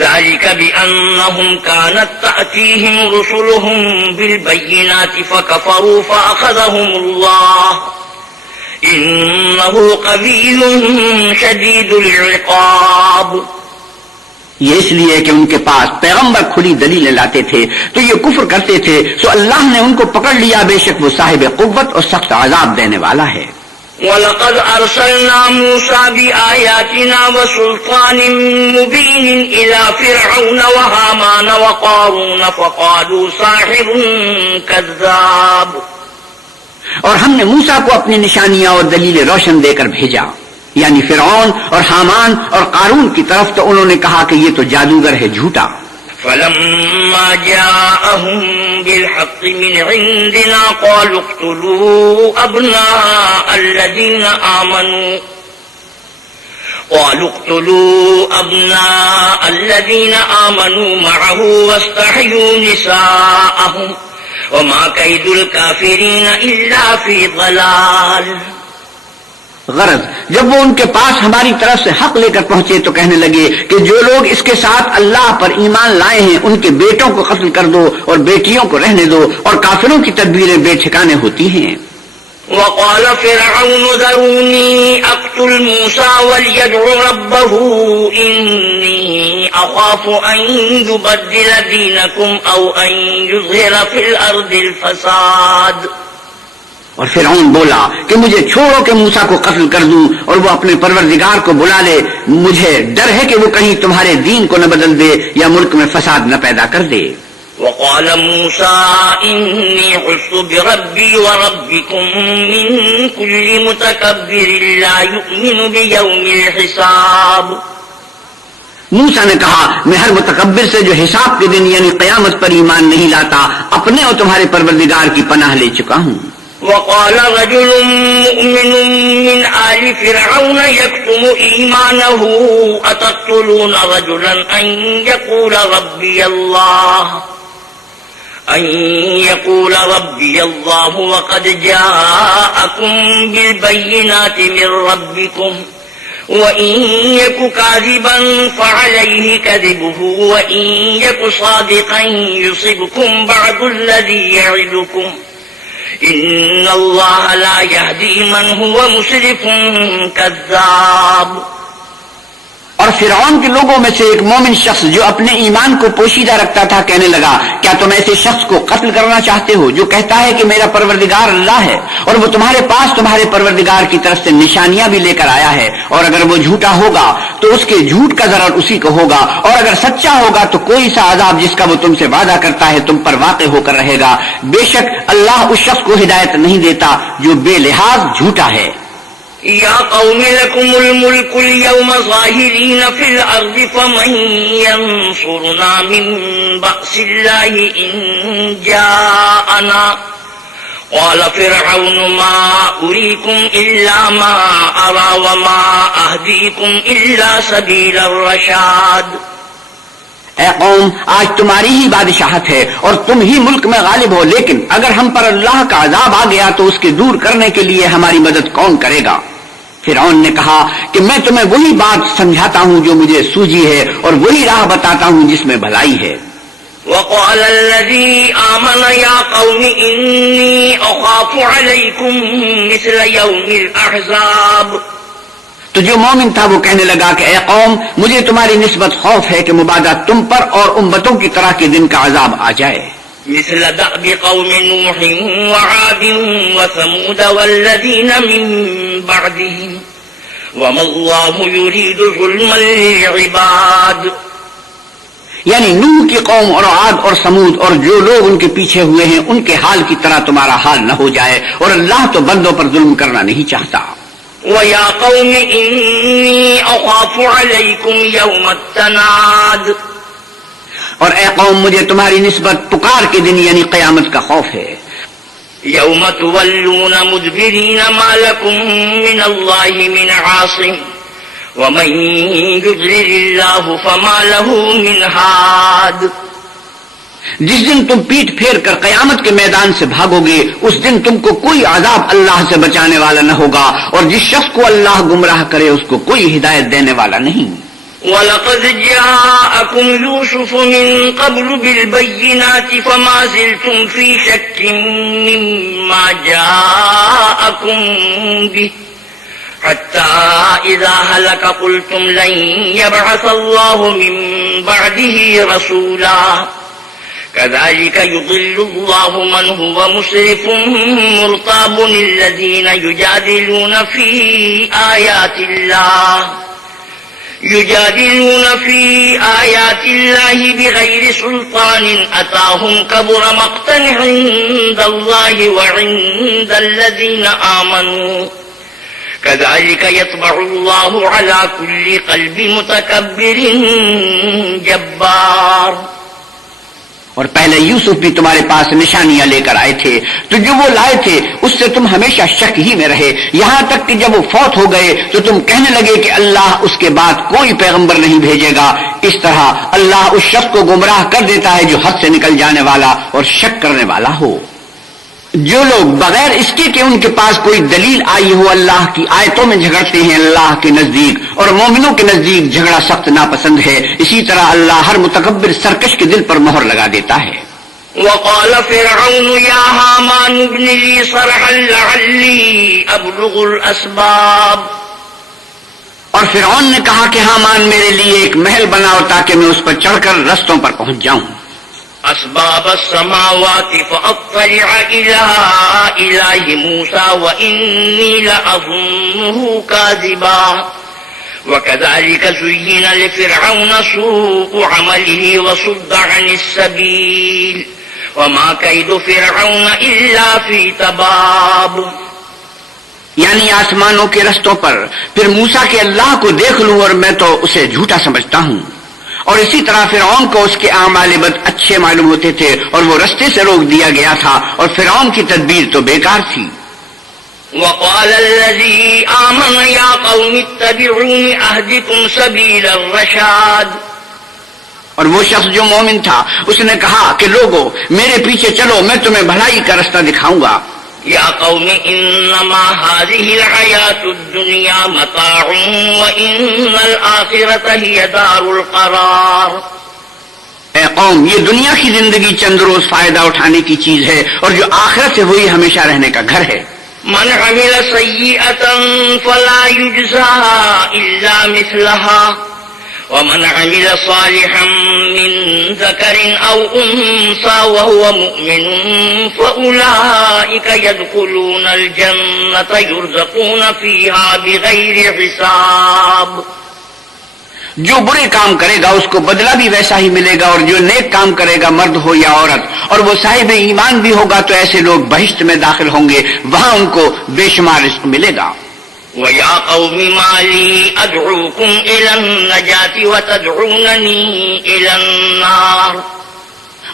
ذلك بأنهم كانت تأتيهم رسلهم بالبينات فكفروا فأخذهم الله إنه قوي شديد العقاب۔ یہ اس لیے کہ ان کے پاس پیغمبر کھلی دلیلیں لاتے تھے تو یہ کفر کرتے تھے، سو اللہ نے ان کو پکڑ لیا، بے شک وہ صاحب قوت اور سخت عذاب دینے والا ہے۔ وَلَقَدْ أَرْسَلْنَا مُوسَى بِآيَاتِنَا وَسُلْطَانٍ مُبِينٍ إِلَى فِرْعَوْنَ وَهَامَانَ وَقَارُونَ فَقَالُوا سَاحِرٌ كَذَّابٌ۔ اور ہم نے موسیٰ کو اپنی نشانیاں اور دلیلیں روشن دے کر بھیجا، یعنی فرعون اور حامان اور قارون کی طرف، تو انہوں نے کہا کہ یہ تو جادوگر ہے، جھوٹا۔ فلما جاءهم بالحق من عندنا قالوا اقتلوا أبناء الذين آمنوا معه واستحيوا نساءهم وما كيد الكافرين إلا في ضلال۔ غرض جب وہ ان کے پاس ہماری طرف سے حق لے کر پہنچے تو کہنے لگے کہ جو لوگ اس کے ساتھ اللہ پر ایمان لائے ہیں ان کے بیٹوں کو قتل کر دو اور بیٹیوں کو رہنے دو، اور کافروں کی تدبیریں بے ٹھکانے ہوتی ہیں۔ وقال فرعون ذروني أقتل موسى وليدع ربه إني أخاف أن يبدل دينكم أو أن يظهر في الأرض الفساد۔ اور فرعون بولا کہ مجھے چھوڑو کہ موسیٰ کو قتل کر دوں اور وہ اپنے پروردگار کو بلا لے، مجھے ڈر ہے کہ وہ کہیں تمہارے دین کو نہ بدل دے یا ملک میں فساد نہ پیدا کر دے۔ وقال موسى إني عذت بربي وربكم من كل متكبر لا يؤمن بيوم الحساب۔ موسیٰ نے کہا میں ہر متکبر سے جو حساب کے دن یعنی قیامت پر ایمان نہیں لاتا اپنے اور تمہارے پروردگار کی پناہ لے چکا ہوں۔ وقال رجل مؤمن من آل فرعون يكتم إيمانه أتقتلون رجلا أن يقول ربي الله وقد جاءكم بالبينات من ربكم وإن يك كاذبا فعليه كذبه وإن يك صادقا يصبكم بعض الذي يعدكم إن الله لا يهدي من هو مسرف كذاب۔ اور فرعون کے لوگوں میں سے ایک مومن شخص جو اپنے ایمان کو پوشیدہ رکھتا تھا کہنے لگا کیا تم ایسے شخص کو قتل کرنا چاہتے ہو جو کہتا ہے کہ میرا پروردگار اللہ ہے اور وہ تمہارے پاس تمہارے پروردگار کی طرف سے نشانیاں بھی لے کر آیا ہے، اور اگر وہ جھوٹا ہوگا تو اس کے جھوٹ کا ضرر اسی کو ہوگا، اور اگر سچا ہوگا تو کوئی سا عذاب جس کا وہ تم سے وعدہ کرتا ہے تم پر واقع ہو کر رہے گا۔ بے شک اللہ اس شخص کو ہدایت نہیں دیتا جو بے لحاظ جھوٹا ہے۔ يا قوم لكم الملك اليوم ظاهرين في الأرض فمن ينصرنا من بأس الله إن جاءنا قال فرعون ما أريكم إلا ما أرى وما أهديكم إلا سبيل الرشاد۔ اے قوم آج تمہاری ہی بادشاہت ہے اور تم ہی ملک میں غالب ہو، لیکن اگر ہم پر اللہ کا عذاب آ گیا تو اس کے دور کرنے کے لیے ہماری مدد کون کرے گا؟ فرعون نے کہا کہ میں تمہیں وہی بات سمجھاتا ہوں جو مجھے سوجی ہے اور وہی راہ بتاتا ہوں جس میں بھلائی ہے۔ وقال الذي آمن يا قوم إني أخاف عليكم مثل يوم الأحزاب۔ تو جو مومن تھا وہ کہنے لگا کہ اے قوم مجھے تمہاری نسبت خوف ہے کہ مبادہ تم پر اور امتوں کی طرح کے دن کا عذاب آ جائے۔ مثل دأب قوم نوح وعاد وثمود والذين من بعدهم وما الله يريد ظلما للعباد. یعنی نوح کی قوم اور عاد اور سمود اور جو لوگ ان کے پیچھے ہوئے ہیں ان کے حال کی طرح تمہارا حال نہ ہو جائے، اور اللہ تو بندوں پر ظلم کرنا نہیں چاہتا. وَيَا قَوْمِ إِنِّي أَخَافُ عَلَيْكُمْ يَوْمَ التَّنَادِ. اور اے قوم مجھے تمہاری نسبت پکار کے دن یعنی قیامت کا خوف ہے. يَوْمَ تُوَلُّونَ مُدْبِرِينَ مَا لَكُمْ مِنَ اللَّهِ مِنْ عَاصِمٍ وَمَنْ يُضْلِلِ اللَّهُ فَمَا لَهُ مِنْ هَادٍ. جس دن تم پیٹ پھیر کر قیامت کے میدان سے بھاگو گے اس دن تم کو کوئی عذاب اللہ سے بچانے والا نہ ہوگا، اور جس شخص کو اللہ گمراہ کرے اس کو کوئی ہدایت دینے والا نہیں. وَلَقَدْ جَاءَكُمْ يُوسُفُ مِنْ قَبْلُ بِالْبَيِّنَاتِ فَمَا زِلْتُمْ فِي شَكٍّ مِّمَّا جَاءَكُمْ بِهِ حَتَّى إِذَا هَلَكَ قُلْتُمْ لَن يَبْعَثَ اللَّهُ مِن بَعْدِهِ رَسُولًا كَذَلِكَ يُضِلُّ اللَّهُ مَنْ هُوَ مُسْرِفٌ مُرْتَابٌ الَّذِينَ يُجَادِلُونَ فِي آيَاتِ اللَّهِ بِغَيْرِ سُلْطَانٍ أَتَاهُمْ كَبُرَ مَقْتًا عِندَ اللَّهِ وَعِندَ الَّذِينَ آمَنُوا كَذَلِكَ يَطْبَعُ اللَّهُ عَلَى كُلِّ قَلْبِ مُتَكَبِّرٍ جَبَّارٍ. اور پہلے یوسف بھی تمہارے پاس نشانیاں لے کر آئے تھے، تو جو وہ لائے تھے اس سے تم ہمیشہ شک ہی میں رہے، یہاں تک کہ جب وہ فوت ہو گئے تو تم کہنے لگے کہ اللہ اس کے بعد کوئی پیغمبر نہیں بھیجے گا. اس طرح اللہ اس شخص کو گمراہ کر دیتا ہے جو حد سے نکل جانے والا اور شک کرنے والا ہو. جو لوگ بغیر اس کے کہ ان کے پاس کوئی دلیل آئی ہو اللہ کی آیتوں میں جھگڑتے ہیں اللہ کے نزدیک اور مومنوں کے نزدیک جھگڑا سخت ناپسند ہے. اسی طرح اللہ ہر متکبر سرکش کے دل پر مہر لگا دیتا ہے. وقال فرعون يا هامان ابن لي صرحا لعلي أبلغ الأسباب. اور فرعون نے کہا کہ ہامان میرے لیے ایک محل بناؤ تاکہ میں اس پر چڑھ کر رستوں پر پہنچ جاؤں. أسباب السماوات فأطلع إلى إله موسى وإني لأظنه كاذبا. وكذلك زين لفرعون سوء عمله وصد عن السبيل وما كيد فرعون إلا في تباب. یعنی آسمانوں کے رستوں پر پھر موسیٰ کے اللہ کو دیکھ لوں اور میں تو اسے جھوٹا سمجھتا ہوں. اور اسی طرح فرعون کو اس کے اعمال بد اچھے معلوم ہوتے تھے اور وہ رستے سے روک دیا گیا تھا، اور فرعون کی تدبیر تو بیکار تھی. وقال الذي آمن يا قوم اتبعوني أهدكم سبيل الرشاد. اور وہ شخص جو مومن تھا اس نے کہا کہ لوگو میرے پیچھے چلو میں تمہیں بھلائی کا رستہ دکھاؤں گا. يا قوم إنما هذه الحياة الدنيا متاع وإن الآخرة هي دار القرار. اے قوم یہ دنیا کی زندگی چند روز فائدہ اٹھانے کی چیز ہے اور جو آخرت سے وہی ہمیشہ رہنے کا گھر ہے. من عمل سيئة فلا يجزى إلا مثلها ومن عمل صالحا من ذكر أو أنثى وهو مؤمن فأولئك يدخلون الجنة يرزقون فيها بغير حساب. جو برے کام کرے گا اس کو بدلہ بھی ویسا ہی ملے گا، اور جو نیک کام کرے گا مرد ہو یا عورت اور وہ صاحب ایمان بھی ہوگا تو ایسے لوگ بہشت میں داخل ہوں گے، وہاں ان کو بے شمار رزق ملے گا. وَيَا قَوْمِ مَا لِي أَدْعُوكُمْ إِلَى النَّجَاةِ وَتَدْعُونَنِي إِلَى النَّارِ.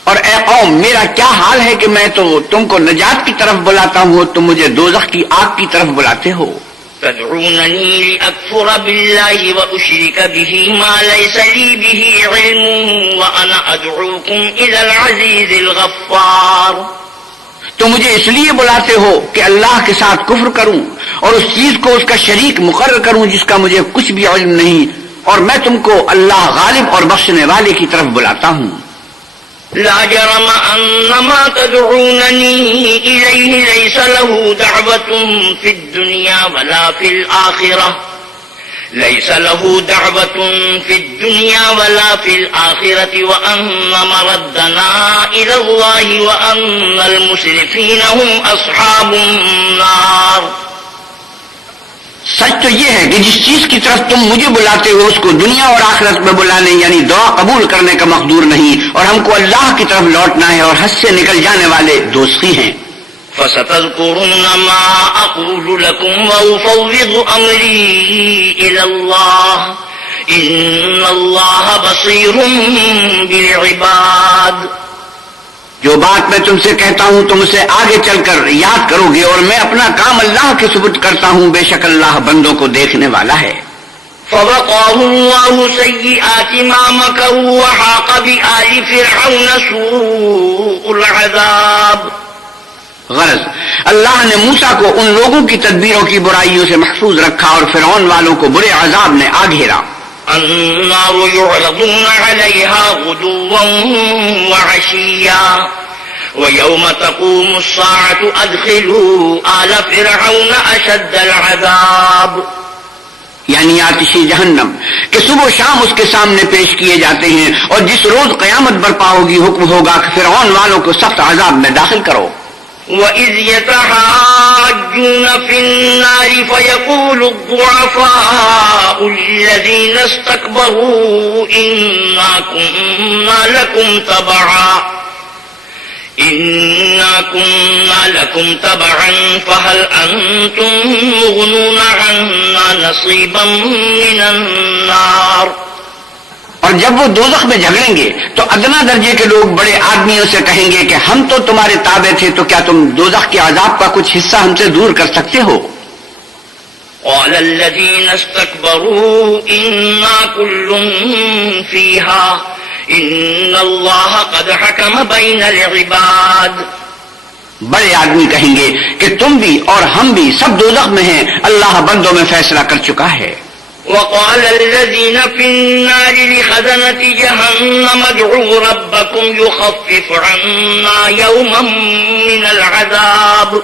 اور اے قوم میرا کیا حال ہے کہ میں تو تم کو نجات کی طرف بلاتا ہوں، تم مجھے دوزخ کی آگ کی طرف بلاتے ہو. تدعونني لأكفر بالله وأشرك به ما ليس لي به علم وأنا أدعوكم إلى العزيز الغفار. تو مجھے اس لیے بلاتے ہو کہ اللہ کے ساتھ کفر کروں اور اس چیز کو اس کا شریک مقرر کروں جس کا مجھے کچھ بھی علم نہیں، اور میں تم کو اللہ غالب اور بخشنے والے کی طرف بلاتا ہوں. لا جرم أن ما تدعونني إليه ليس له دعوة في الدنيا ولا في الآخرة ليس له دعوة في الدنيا ولا في الآخرة وأن مردنا إلى الله وأن المسرفين هم أصحاب النار. سچ تو یہ ہے کہ جس چیز کی طرف تم مجھے بلاتے ہو اس کو دنیا اور آخرت میں بلانے یعنی دعا قبول کرنے کا مقدور نہیں، اور ہم کو اللہ کی طرف لوٹنا ہے، اور حد سے نکل جانے والے دوزخی ہیں۔ فَسَتَذْكُرُونَ مَا أَقُولُ لَكُمْ وَأُفَوِّضُ أَمْرِي إِلَى اللَّهِ إِنَّ اللَّهَ بَصِيرٌ بِالْعِبَادِ۔ جو بات میں تم سے کہتا ہوں تم اسے آگے چل کر یاد کرو گے، اور میں اپنا کام اللہ کے سپرد کرتا ہوں، بے شک اللہ بندوں کو دیکھنے والا ہے۔ فَوَقَاهُ اللَّهُ سَيِّئَاتِ مَا مَكَرُوا وَحَاقَ بِآلِ فِرْعَوْنَ سُوءُ الْعَذَابِ۔ غرض اللہ نے موسیٰ کو ان لوگوں کی تدبیروں کی برائیوں سے محفوظ رکھا اور فرعون والوں کو برے عذاب نے آ گھیرا۔ النار يعرضون عليها غدوا وعشيا ويوم تقوم الساعة أدخلوا آل فرعون أشد العذاب۔ یعنی آتشی جہنم کہ صبح و شام اس کے سامنے پیش کیے جاتے ہیں، اور جس روز قیامت برپا ہوگی حکم ہوگا کہ فرعون والوں کو سخت عذاب میں داخل کرو۔ وَإِذْ يَتَحَاجُّونَ فِي النَّارِ فَيَقُولُ الضُّعَفَاءُ لِلَّذِينَ اسْتَكْبَرُوا إِنَّا كُنَّا لَكُمْ تَبَعًا فَهَلْ أَنْتُمْ مُغْنُونَ عَنَّا نَصِيبًا مِنَ النَّارِ۔ اور جب وہ دوزخ میں جھگڑیں گے تو ادنا درجے کے لوگ بڑے آدمیوں سے کہیں گے کہ ہم تو تمہارے تابع تھے، تو کیا تم دوزخ کے عذاب کا کچھ حصہ ہم سے دور کر سکتے ہو؟ قال الذين استكبروا إنا كل فيها إن الله قد حكم بين العباد۔ بڑے آدمی کہیں گے کہ تم بھی اور ہم بھی سب دوزخ میں ہیں، اللہ بندوں میں فیصلہ کر چکا ہے۔ وقال الذين في النار لخزنة جهنم ادعوا ربكم يخفف عنا يوما من العذاب۔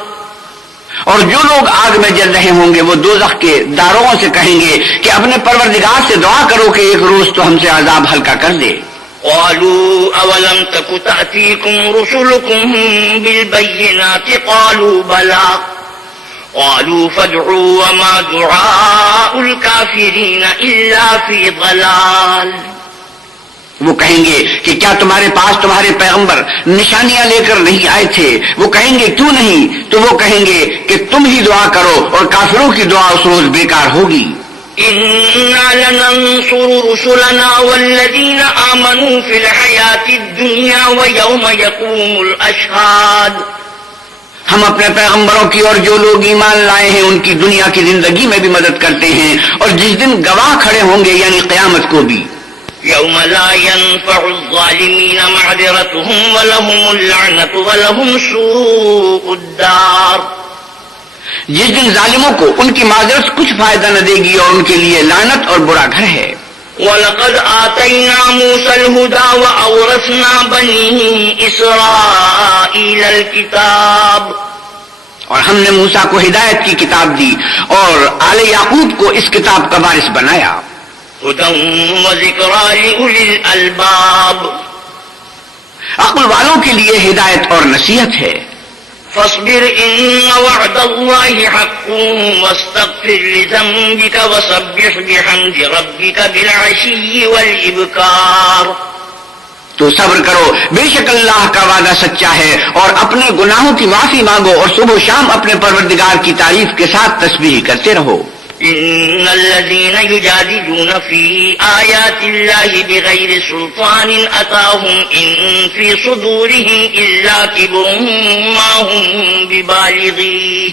اور جو لوگ آگ میں جل رہے ہوں گے وہ دوزخ کے داروغوں سے کہیں گے کہ اپنے پروردگار سے دعا کرو کہ ایک روز تو ہم سے عذاب ہلکا کر دے۔ قالوا اولم تك تأتيكم رسلكم بالبينات قالوا بلى قالوا فادعوا وما دعاء الكافرين إلا في ضلال۔ وہ کہیں گے کہ کیا تمہارے پاس تمہارے پیغمبر نشانیاں لے کر نہیں آئے تھے؟ وہ کہیں گے کیوں نہیں؟ تو وہ کہیں گے کہ تم ہی دعا کرو اور کافروں کی دعا اس روز بیکار ہوگی۔ إنا لننصر رسلنا والذين آمنوا في الحياة الدنيا ويوم يقوم الأشهاد۔ ہم اپنے پیغمبروں کی اور جو لوگ ایمان لائے ہیں ان کی دنیا کی زندگی میں بھی مدد کرتے ہیں، اور جس دن گواہ کھڑے ہوں گے یعنی قیامت کو بھی۔ يوم لا ينفع الظالمين معذرتهم ولهم اللعنة ولهم سوء الدار۔ جس دن ظالموں کو ان کی معذرت کچھ فائدہ نہ دے گی اور ان کے لیے لعنت اور برا گھر ہے۔ وَلَقَدْ آتَيْنَا مُوسَى الْهُدَى وَأَوْرَثْنَا بَنِي إِسْرَائِيلَ الْكِتَابَ۔ اور ہم نے موسیٰ کو ہدایت کی کتاب دی اور آل یعقوب کو اس کتاب کا وارث بنایا۔ هُدًى وَذِكْرَىٰ لِأُولِي الْأَلْبَابِ۔ عقل والوں کے لیے ہدایت اور نصیحت ہے۔ فاصبر إن وعد الله حق واستغفر لذنبك وسبح بحمد ربك بالعشي والإبكار۔ تو صبر کرو، بے شک اللہ کا وعدہ سچا ہے، اور اپنے گناہوں کی معافی مانگو اور صبح و شام اپنے پروردگار کی تعریف کے ساتھ تسبیح کرتے رہو۔ إن الذين يجادلون في آيات الله بغير سلطان أتاهم إن في صدورهم إلا كبر ما هم ببالغيه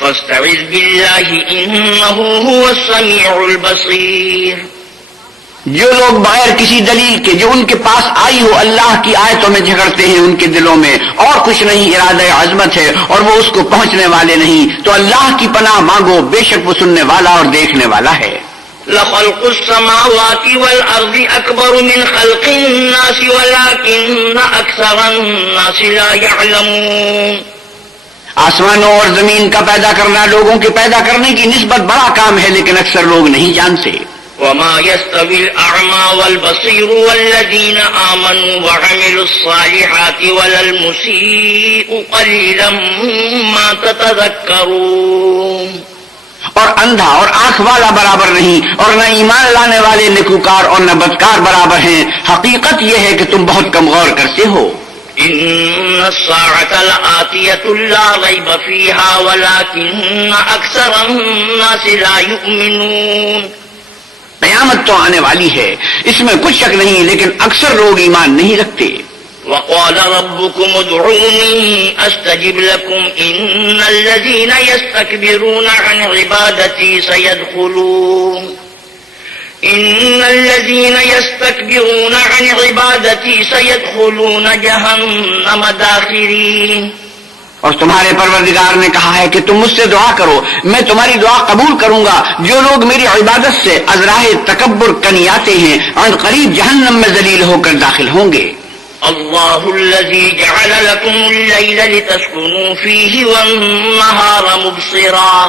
فاستعذ بالله إنه هو السميع البصير۔ جو لوگ بغیر کسی دلیل کے جو ان کے پاس آئی ہو اللہ کی آیتوں میں جھگڑتے ہیں، ان کے دلوں میں اور کچھ نہیں ارادہ عظمت ہے اور وہ اس کو پہنچنے والے نہیں، تو اللہ کی پناہ مانگو، بے شک وہ سننے والا اور دیکھنے والا ہے۔ لخلق السماوات والأرض أكبر من خلق الناس ولكن أكثر الناس لا يعلمون۔ آسمانوں اور زمین کا پیدا کرنا لوگوں کے پیدا کرنے کی نسبت بڑا کام ہے، لیکن اکثر لوگ نہیں جانتے۔ وما يستوي الأعمى والبصير والذين آمنوا وعملوا الصالحات ولا المسيء قليلا ما تتذكرون۔ اور اندھا اور آنکھ والا برابر نہیں، اور نہ ایمان لانے والے نیکوکار اور نہ بدکار برابر ہیں۔ حقیقت یہ ہے کہ تم بہت کم غور کرتے ہو۔ ان الساعة لآتية لا ريب فيها ولكن اکثر الناس لا يؤمنون۔ قیامت تو آنے والی ہے، اس میں کچھ شک نہیں، لیکن اکثر لوگ ایمان نہیں رکھتے۔ وقال ربكم ادعوني استجب لكم ان الذين يستكبرون عن عبادتي سيدخلون جهنم داخرين۔ اور تمہارے پروردگار نے کہا ہے کہ تم مجھ سے دعا کرو، میں تمہاری دعا قبول کروں گا۔ جو لوگ میری عبادت سے ازراہ تکبر کنیاتے ہیں عن قریب جہنم میں ذلیل ہو کر داخل ہوں گے۔ اللہ الذي جعل لكم الليل لتسكنوا فيه والنهار مبصرا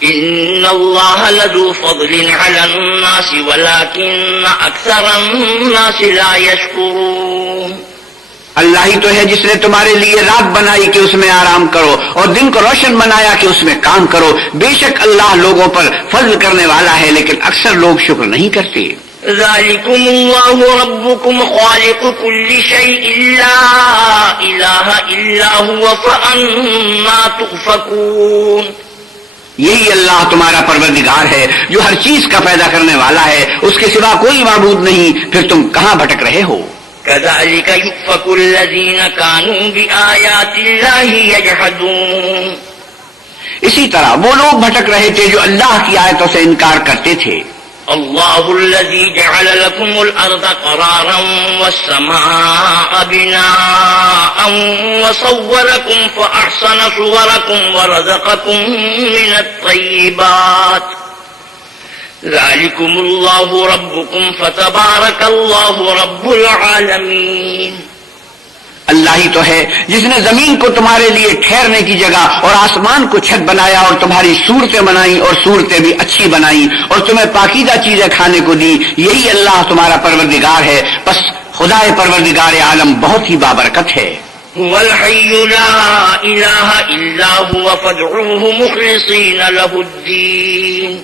ان اللہ لذو فضل على الناس ولكن اکثر الناس لا يشكرون۔ اللہ ہی تو ہے جس نے تمہارے لیے رات بنائی کہ اس میں آرام کرو اور دن کو روشن بنایا کہ اس میں کام کرو۔ بے شک اللہ لوگوں پر فضل کرنے والا ہے، لیکن اکثر لوگ شکر نہیں کرتے۔ ذالکم اللہ ربکم خالق کل شیء لا الہ الا هو فأنا تؤفکون۔ یہی اللہ تمہارا پروردگار ہے جو ہر چیز کا پیدا کرنے والا ہے، اس کے سوا کوئی معبود نہیں، پھر تم کہاں بھٹک رہے ہو؟ كذلك يؤفك الذين كانوا بآيات الله يجحدون۔ اسی طرح وہ لوگ بھٹک رہے تھے جو اللہ کی آیتوں سے انکار کرتے تھے۔ اللہ الذي جعل لكم الأرض قرارا والسماء بناء وصوركم فأحسن صوركم ورزقكم من الطيبات ذالکم اللہ ربکم فتبارک اللہ رب العالمین۔ اللہ ہی تو ہے جس نے زمین کو تمہارے لیے ٹھہرنے کی جگہ اور آسمان کو چھت بنایا اور تمہاری صورتیں بنائی اور صورتیں بھی اچھی بنائی اور تمہیں پاکیزہ چیزیں کھانے کو دی۔ یہی اللہ تمہارا پروردگار ہے، بس خدا پروردگار عالم بہت ہی بابرکت ہے۔ هو الحی لا الہ الا هو فادعوه مخلصین له الدین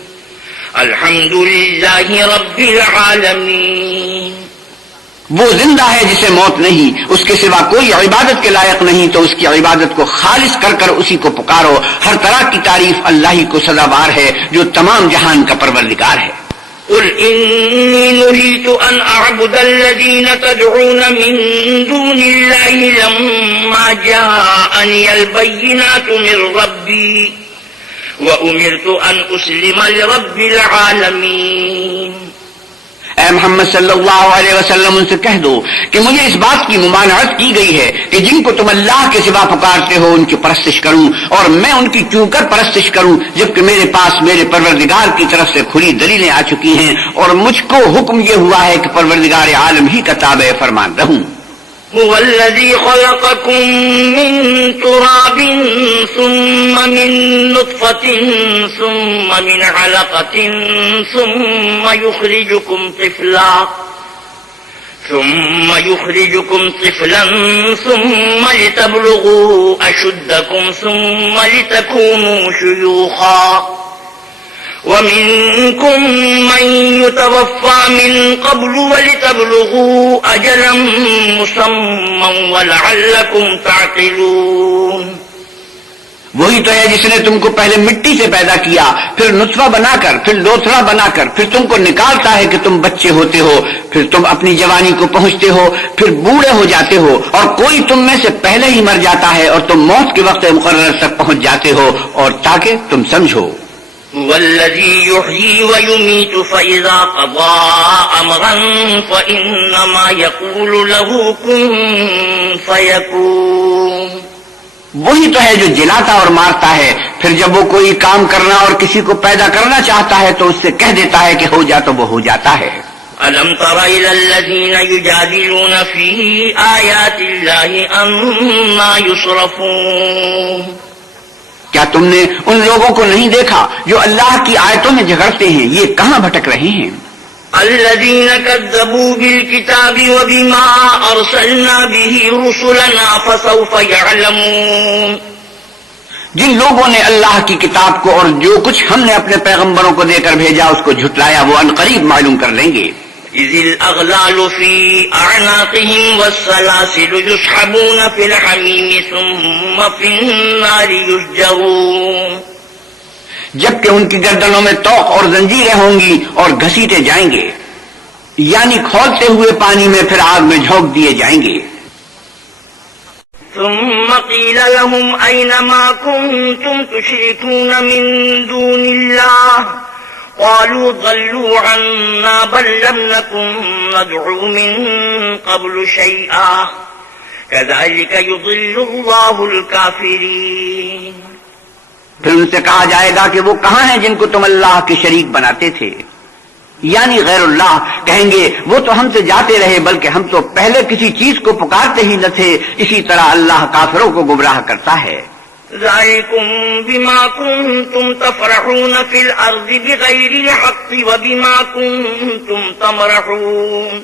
الحمد للہ رب العالمین۔ وہ زندہ ہے جسے موت نہیں، اس کے سوا کوئی عبادت کے لائق نہیں، تو اس کی عبادت کو خالص کر کر اسی کو پکارو۔ ہر طرح کی تعریف اللہ ہی کو سزاوار ہے جو تمام جہان کا پروردگار ہے۔ قل انی نہیت ان اعبد الذین تدعون من دون اللہ لما جاءنی البینات من ربی وَأُمِرْتُ أَنْ أُسْلِمَ لِرَبِّ الْعَالَمِينَ۔ اے محمد صلی اللہ علیہ وسلم ان سے کہہ دو کہ مجھے اس بات کی ممانعت کی گئی ہے کہ جن کو تم اللہ کے سوا پکارتے ہو ان کی پرستش کروں اور میں ان کی کیوں کر پرستش کروں، جبکہ میرے پاس میرے پروردگار کی طرف سے کھلی دلیلیں آ چکی ہیں اور مجھ کو حکم یہ ہوا ہے کہ پروردگار عالم ہی کا تابع فرمان رہوں۔ هو الذي خلقكم من تراب ثم من نطفة ثم من علقة ثم يخرجكم طفلا ثم لتبلغوا أشدكم ثم لتكونوا شيوخا ومنكم من يتوفى من قبل ولتبلغوا أجلا مسمى ولعلكم تعقلون۔ وہی تو ہے جس نے تم کو پہلے مٹی سے پیدا کیا، پھر نطفہ بنا کر، پھر لوتھڑا بنا کر، پھر تم کو نکالتا ہے کہ تم بچے ہوتے ہو، پھر تم اپنی جوانی کو پہنچتے ہو، پھر بوڑھے ہو جاتے ہو، اور کوئی تم میں سے پہلے ہی مر جاتا ہے اور تم موت کے وقت مقرر تک پہنچ جاتے ہو، اور تاکہ تم سمجھو۔ والذی یحیی ویمیت فاذا قضى امرا فانما یقول له کن فیکون۔ وہی تو ہے جو جلاتا اور مارتا ہے، پھر جب وہ کوئی کام کرنا اور کسی کو پیدا کرنا چاہتا ہے تو اس سے کہہ دیتا ہے کہ ہو جا تو وہ ہو جاتا ہے۔ الم تر الى الذین یجادلون فی آیات اللہ انا یصرفون۔ کیا تم نے ان لوگوں کو نہیں دیکھا جو اللہ کی آیتوں میں جھگڑتے ہیں، یہ کہاں بھٹک رہے ہیں؟ الذين كذبوا بالكتاب وبما أرسلنا به رسلنا فسوف يعلمون۔ جن لوگوں نے اللہ کی کتاب کو اور جو کچھ ہم نے اپنے پیغمبروں کو دے کر بھیجا اس کو جھٹلایا وہ عنقریب معلوم کر لیں گے. إذ الأغلال في أعناقهم والسلاسل يسحبون في الحميم ثم في النار يسجرون. جبکہ ان کی گردنوں میں توق اور زنجیریں ہوں گی اور گھسیٹے جائیں گے، یعنی کھولتے ہوئے پانی میں پھر آگ میں جھونک دیے جائیں گے. ثم قيل لهم أين ما كنتم تشركون من دون الله قالوا ضلوا عنا بل لم نكن ندعو من قبل شيئا كذلك يضل الله الكافرين. پھر ان سے کہا جائے گا کہ وہ کہاں ہیں جن کو تم اللہ کے شریک بناتے تھے، یعنی غیر اللہ. کہیں گے وہ تو ہم سے جاتے رہے بلکہ ہم تو پہلے کسی چیز کو پکارتے ہی نہ تھے. اسی طرح اللہ کافروں کو گمراہ کرتا ہے. ذلكم بما كنتم تفرحون في الأرض بغير الحق وبما كنتم تمرحون.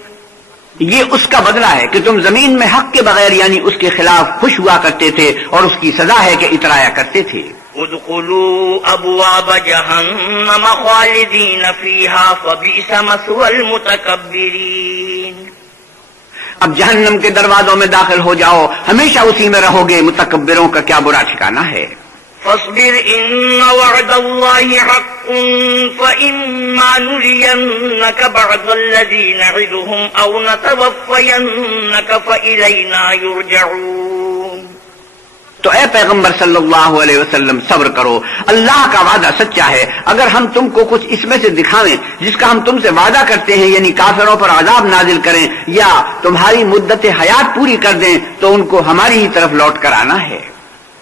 یہ اس کا بدلہ ہے کہ تم زمین میں حق کے بغیر یعنی اس کے خلاف خوش ہوا کرتے تھے اور اس کی سزا ہے کہ اترایا کرتے تھے. ادخلوا ابواب جہنم خالدین فیہا فبئس مثوى المتکبرین. اب جہنم کے دروازوں میں داخل ہو جاؤ، ہمیشہ اسی میں رہو گے، متکبروں کا کیا برا ٹھکانہ ہے. فاصبر ان وعد اللہ حق فإما نرینک بعض الذی نعدهم او نتوفینک فإلینا یرجعون. تو اے پیغمبر صلی اللہ علیہ وسلم صبر کرو، اللہ کا وعدہ سچا ہے. اگر ہم تم کو کچھ اس میں سے دکھاویں جس کا ہم تم سے وعدہ کرتے ہیں یعنی کافروں پر عذاب نازل کریں یا تمہاری مدت حیات پوری کر دیں تو ان کو ہماری ہی طرف لوٹ کر آنا ہے.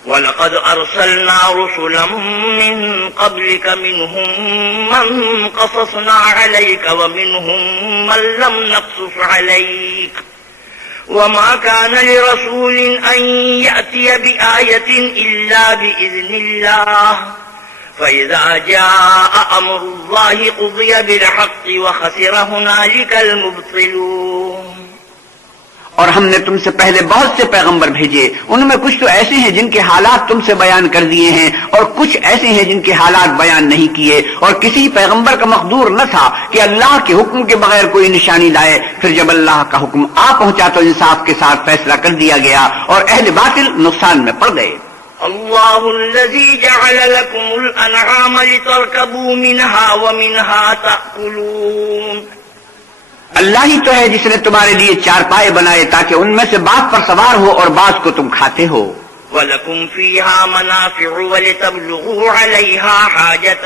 وَلَقَدْ أَرْسَلْنَا رُسُلًا مِّن قَبْلِكَ مِنْهُم مَّن قَصَصْنَا عَلَيْكَ وَمِنْهُم مَّن لَّمْ نَقْصُصْ عَلَيْكَ وما كان لرسول أن يأتي بآية إلا بإذن الله فإذا جاء أمر الله قضي بالحق وخسر هنالك المبطلون. اور ہم نے تم سے پہلے بہت سے پیغمبر بھیجے، ان میں کچھ تو ایسے ہیں جن کے حالات تم سے بیان کر دیے ہیں اور کچھ ایسے ہیں جن کے حالات بیان نہیں کیے. اور کسی پیغمبر کا مقدور نہ تھا کہ اللہ کے حکم کے بغیر کوئی نشانی لائے. پھر جب اللہ کا حکم آ پہنچا تو انصاف کے ساتھ فیصلہ کر دیا گیا اور اہل باطل نقصان میں پڑ گئے. اللہ الذی جعل لکم الانعام لترکبوا منها ومنها تأکلون. اللہ ہی تو ہے جس نے تمہارے لیے چارپائے بنائے تاکہ ان میں سے بعض پر سوار ہو اور بعض کو تم کھاتے ہو. وَلَكُمْ فِيهَا مَنَافِعُ وَلِتَبْلُغُوا عَلَيْهَا حَاجَةً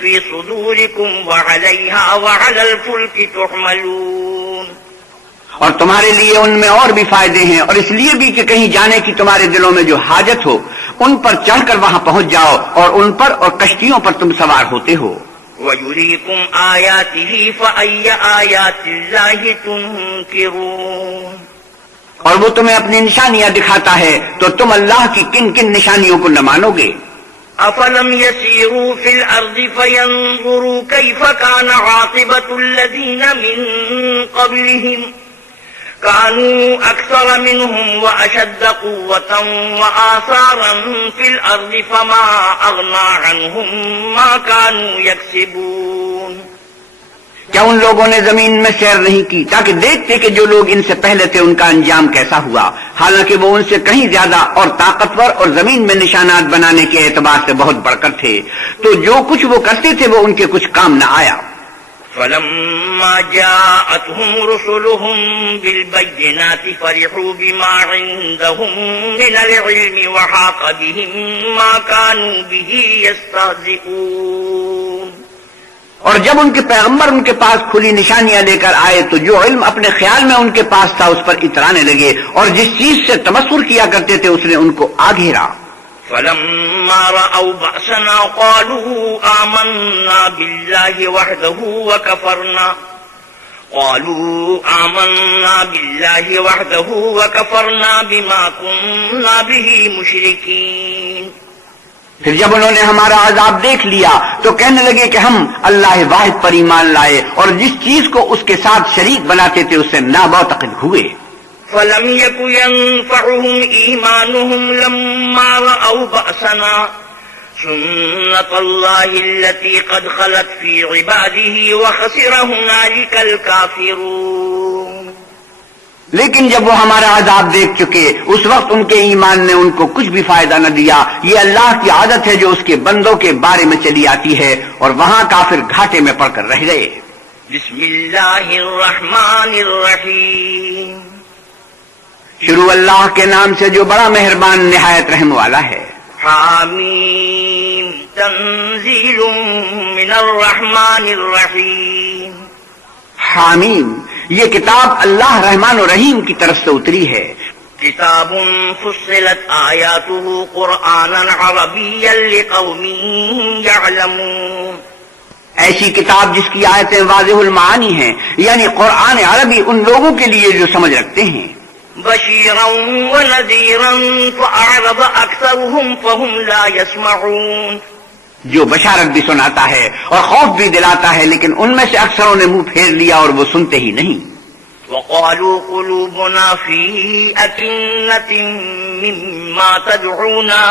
فِي صُدُورِكُمْ وَعَلَيْهَا وَعَلَى الْفُلْكِ تُحْمَلُونَ. اور تمہارے لیے ان میں اور بھی فائدے ہیں اور اس لیے بھی کہ کہیں جانے کی تمہارے دلوں میں جو حاجت ہو ان پر چڑھ کر وہاں پہنچ جاؤ اور ان پر اور کشتیوں پر تم سوار ہوتے ہو. وَيُرِيكُمْ آيَاتِهِ فَأَيَّ آيَاتِ اللَّهِ تُنْكِرُونَ. اور وہ تمہیں اپنی نشانیاں دکھاتا ہے تو تم اللہ کی کن کن نشانیوں کو نہ مانو گے. أَفَلَمْ يَسِيرُوا فِي الْأَرْضِ فَيَنْظُرُوا كَيْفَ كَانَ عَاقِبَةُ الَّذِينَ مِنْ قَبْلِهِمْ كانوا أكثر منهم وأشد قوة وآثارا في الأرض فما أغنى عنهم ما كانوا يكسبون. کیا ان لوگوں نے زمین میں سیر نہیں کی تاکہ دیکھتے کہ جو لوگ ان سے پہلے تھے ان کا انجام کیسا ہوا، حالانکہ وہ ان سے کہیں زیادہ اور طاقتور اور زمین میں نشانات بنانے کے اعتبار سے بہت بڑھ کر تھے، تو جو کچھ وہ کرتے تھے وہ ان کے کچھ کام نہ آیا. فلما جاءتهم رسلهم بالبينات فرحوا بما عندهم من العلم وحاق بهم ما كانوا به يستهزئون. اور جب ان کے پیغمبر ان کے پاس کھلی نشانیاں لے کر آئے تو جو علم اپنے خیال میں ان کے پاس تھا اس پر اترانے لگے اور جس چیز سے تمسخر کیا کرتے تھے اس نے ان کو آ گھیرا. فلما رأوا بأسنا قالوا آمنا بالله وكفرنا بما كنا به مشركين. پھر جب انہوں نے ہمارا عذاب دیکھ لیا تو کہنے لگے کہ ہم اللہ واحد پر ایمان لائے اور جس چیز کو اس کے ساتھ شریک بناتے تھے اس سے نامعتقد ہوئے. فلم يكن ينفعهم إيمانهم لما رأوا بأسنا سنة الله التي قد خلت في عباده وخسر هنالك الكافرون۔ لیکن جب وہ ہمارا عذاب دیکھ چکے اس وقت ان کے ایمان نے ان کو کچھ بھی فائدہ نہ دیا۔ یہ اللہ کی عادت ہے جو اس کے بندوں کے بارے میں چلی آتی ہے، اور وہاں کافر گھاٹے میں پڑ کر رہ گئے۔ بسم اللہ الرحمن الرحیم۔ شروع اللہ کے نام سے جو بڑا مہربان نہایت رحم والا ہے۔ حامیم تنزیل من الرحمن الرحیم۔ حامیم، یہ کتاب اللہ رحمان و رحیم کی طرف سے اتری ہے۔ کتاب فصلت آیاتہ قرآنا عربیا لقوم یعلمون۔ ایسی کتاب جس کی آیتیں واضح المعانی ہیں، یعنی قرآن عربی ان لوگوں کے لیے جو سمجھ رکھتے ہیں۔ بشیرا ونذیرا فأعرض اکثرهم فهم لا يسمعون۔ جو بشارت بھی سناتا ہے اور خوف بھی دلاتا ہے، لیکن ان میں سے اکثروں نے منہ پھیر لیا اور وہ سنتے ہی نہیں۔ وقالوا قلوبنا في أكنة مما تدعونا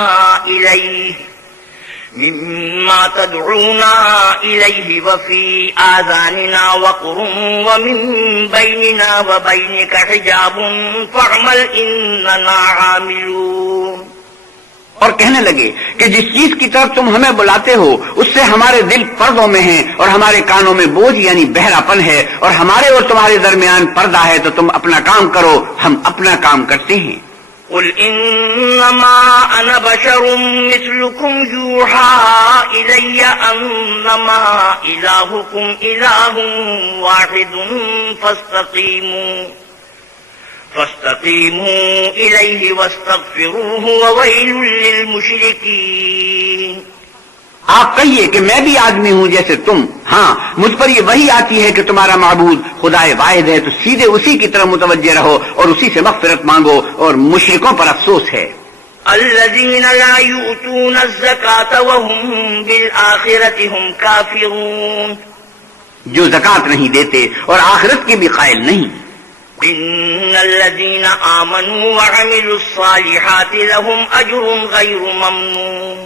إليه وفي آذاننا وقر ومن بيننا وبينك حجاب فاعمل إننا عاملون۔ اور کہنے لگے کہ جس چیز کی طرف تم ہمیں بلاتے ہو اس سے ہمارے دل پردوں میں ہیں اور ہمارے کانوں میں بوجھ یعنی بہرا پن ہے، اور ہمارے اور تمہارے درمیان پردہ ہے، تو تم اپنا کام کرو، ہم اپنا کام کرتے ہیں۔ قل انما انا بشر مثلكم يوحى الي انما الهكم اله واحد فاستقیموا الیہ واستغفروہ وویل للمشرکین۔ آپ کہیے کہ میں بھی آدمی ہوں جیسے تم، ہاں مجھ پر یہ وحی آتی ہے کہ تمہارا معبود خدا واحد ہے، تو سیدھے اسی کی طرف متوجہ رہو اور اسی سے مغفرت مانگو، اور مشرکوں پر افسوس ہے۔ الذین لا یؤتون الزکاة وهم بالآخرة هم کافرون۔ جو زکوٰۃ نہیں دیتے اور آخرت کے بھی قائل نہیں۔ ان الذین آمنوا وعملوا الصالحات لهم اجر غیر ممنون۔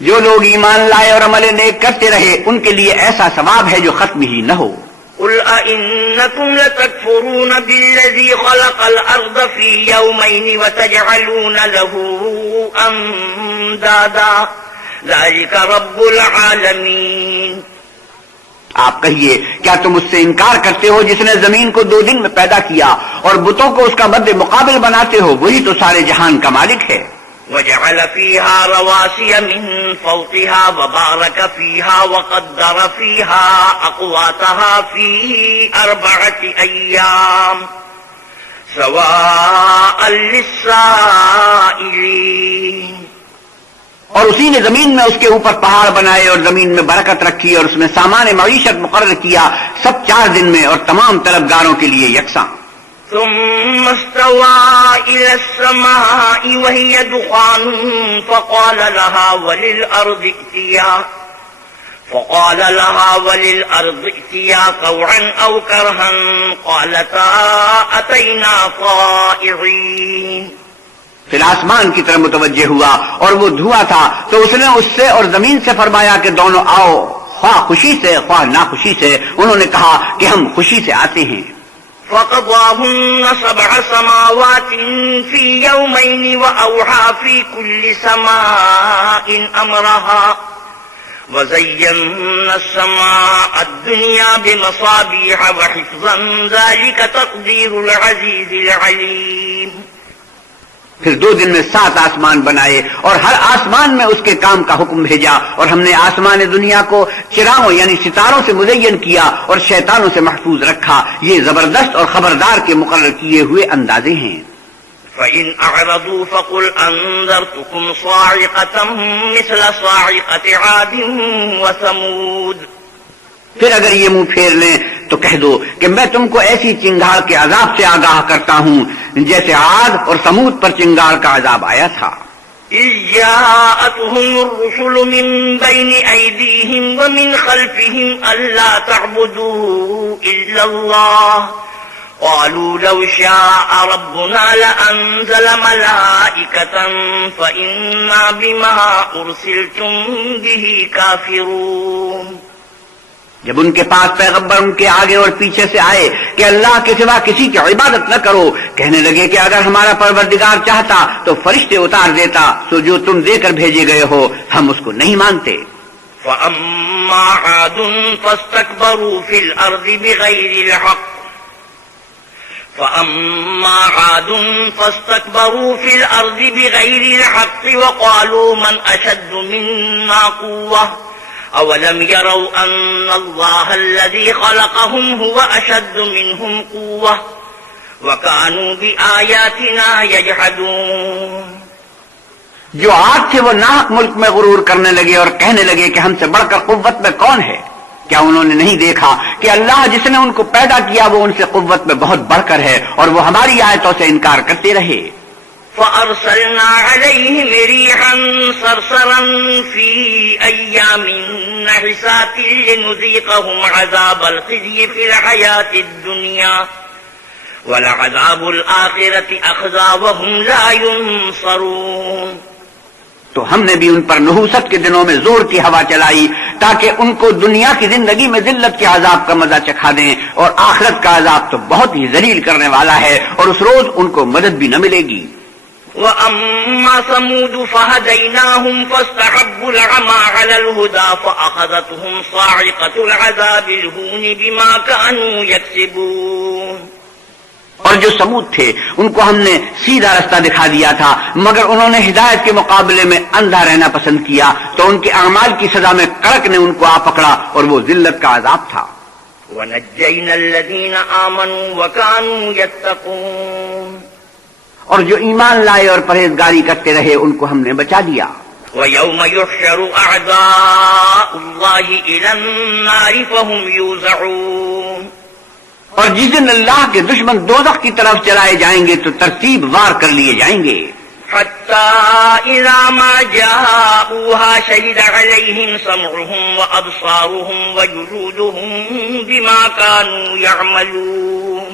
جو لوگ ایمان لائے اور عمل نیک کرتے رہے ان کے لیے ایسا ثواب ہے جو ختم ہی نہ ہو۔ قل أئنكم لتكفرون بالذي خلق الأرض في يومين وتجعلون له أندادا ذلك رب العالمين۔ آپ کہیے کیا تم اس سے انکار کرتے ہو جس نے زمین کو 2 دن میں پیدا کیا اور بتوں کو اس کا مد مقابل بناتے ہو؟ وہی تو سارے جہان کا مالک ہے۔ وجعل فيها رواسي من فوقها وبارك فيها وقدر فيها أقواتها في 4 أيام سواء للسائلين۔ اور اسی نے زمین میں اس کے اوپر پہاڑ بنائے اور زمین میں برکت رکھی اور اس میں سامان معیشت مقرر کیا، سب 4 دن میں اور تمام طلبگاروں کے لیے یکساں۔ ثم استوى إلى السماء وهي دخان فقال لها وللأرض ائتيا طوعا أو كرها قالتا أتينا طائعين۔ پھر آسمان کی طرف متوجہ ہوا اور وہ دھواں تھا، تو اس نے اس سے اور زمین سے فرمایا کہ دونوں آؤ، خواہ خوشی سے خواہ ناخوشی سے۔ انہوں نے کہا کہ ہم خوشی سے آتے ہیں۔ فقضاهن 7 سماوات في يومين وأوحى في كل سماء أمرها وزينا السماء الدنيا بمصابيح وحفظا ذلك تقدير العزيز العليم۔ پھر 2 دن میں 7 آسمان بنائے اور ہر آسمان میں اس کے کام کا حکم بھیجا، اور ہم نے آسمان دنیا کو چراغوں یعنی ستاروں سے مزین کیا اور شیطانوں سے محفوظ رکھا۔ یہ زبردست اور خبردار کے مقرر کیے ہوئے اندازے ہیں۔ فَإِنْ أَعْرَضُوا فَقُلْ أَنذَرْتُكُمْ صَاعِقَةً مِثْلَ صَاعِقَةِ عَادٍ وَثَمُودَ۔ پھر اگر یہ منہ پھیر لیں تو کہہ دو کہ میں تم کو ایسی چنگاڑ کے عذاب سے آگاہ کرتا ہوں جیسے عاد اور ثمود پر چنگاڑ کا عذاب آیا تھا۔ إِذْ جَاءَتْهُمُ الرُّسُلُ مِنْ بَيْنِ أَيْدِيهِمْ وَمِنْ خَلْفِهِمْ أَلَّا تَعْبُدُوا إِلَّا اللَّهَ قَالُوا وقالوا لو شاء ربنا لأنزل ملائكة فإنا بما أرسلتم به كافرون. جب ان کے پاس پیغمبر ان کے آگے اور پیچھے سے آئے کہ اللہ کے سوا کسی کی عبادت نہ کرو، کہنے لگے کہ اگر ہمارا پروردگار چاہتا تو فرشتے اتار دیتا، سو جو تم دے کر بھیجے گئے ہو ہم اس کو نہیں مانتے. فأما عاد فاستكبروا في الأرض بغير الحق فأما عاد فاستكبروا في الأرض بغير الحق وقالوا من أشد منا قوة أولم يروا أن الله الذي خلقهم هو أشد منهم قوة وكانوا بآياتنا يجحدون. جو عاد تھے وہ ناحق ملک میں غرور کرنے لگے اور کہنے لگے کہ ہم سے بڑھ کر قوت میں کون ہے. کیا انہوں نے نہیں دیکھا کہ اللہ جس نے ان کو پیدا کیا وہ ان سے قوت میں بہت بڑھ کر ہے اور وہ ہماری آیتوں سے انکار کرتے رہے. فأرسلنا عليهم ريحا صرصرا في أيام نحسات لنذيقهم عذاب الخزي في الحياة الدنيا ولعذاب الآخرة أخزى وهم لا ينصرون. تو ہم نے بھی ان پر نحوست کے دنوں میں زور کی ہوا چلائی تاکہ ان کو دنیا کی زندگی میں ذلت کے عذاب کا مزہ چکھا دیں، اور آخرت کا عذاب تو بہت ہی ذلیل کرنے والا ہے اور اس روز ان کو مدد بھی نہ ملے گی. وَأَمَّا ثَمُودُ فَهَدَيْنَاهُمْ فَاسْتَحَبُّوا الْعَمَى عَلَى الْهُدَى فَأَخَذَتْهُمْ صَاعِقَةُ الْعَذَابِ الْهُونِ بِمَا كَانُوا يَكْسِبُونَ. اور جو سمود تھے ان کو ہم نے سیدھا رستہ دکھا دیا تھا، مگر انہوں نے ہدایت کے مقابلے میں اندھا رہنا پسند کیا تو ان کے اعمال کی سزا میں کڑک نے ان کو آ پکڑا اور وہ ذلت کا عذاب تھا. وَنَجَّيْنَا الَّذِينَ آمَنُوا وَكَانُوا يَتَّقُونَ. اور جو ایمان لائے اور پرہیزگاری کرتے رہے ان کو ہم نے بچا دیا. وَيَوْمَ يُحْشَرُ أَعْدَاءُ اللَّهِ إِلَى النَّارِ فَهُمْ يُوزَعُونَ. اور جس دن اللہ کے دشمن دوزخ کی طرف چلائے جائیں گے تو ترتیب وار کر لیے جائیں گے. حَتَّى إِذَا مَا جَاءُوهَا شَهِدَ عَلَيْهِمْ سَمْعُهُمْ وَأَبْصَارُهُمْ وَجُلُودُهُمْ بِمَا كَانُوا يَعْمَلُونَ.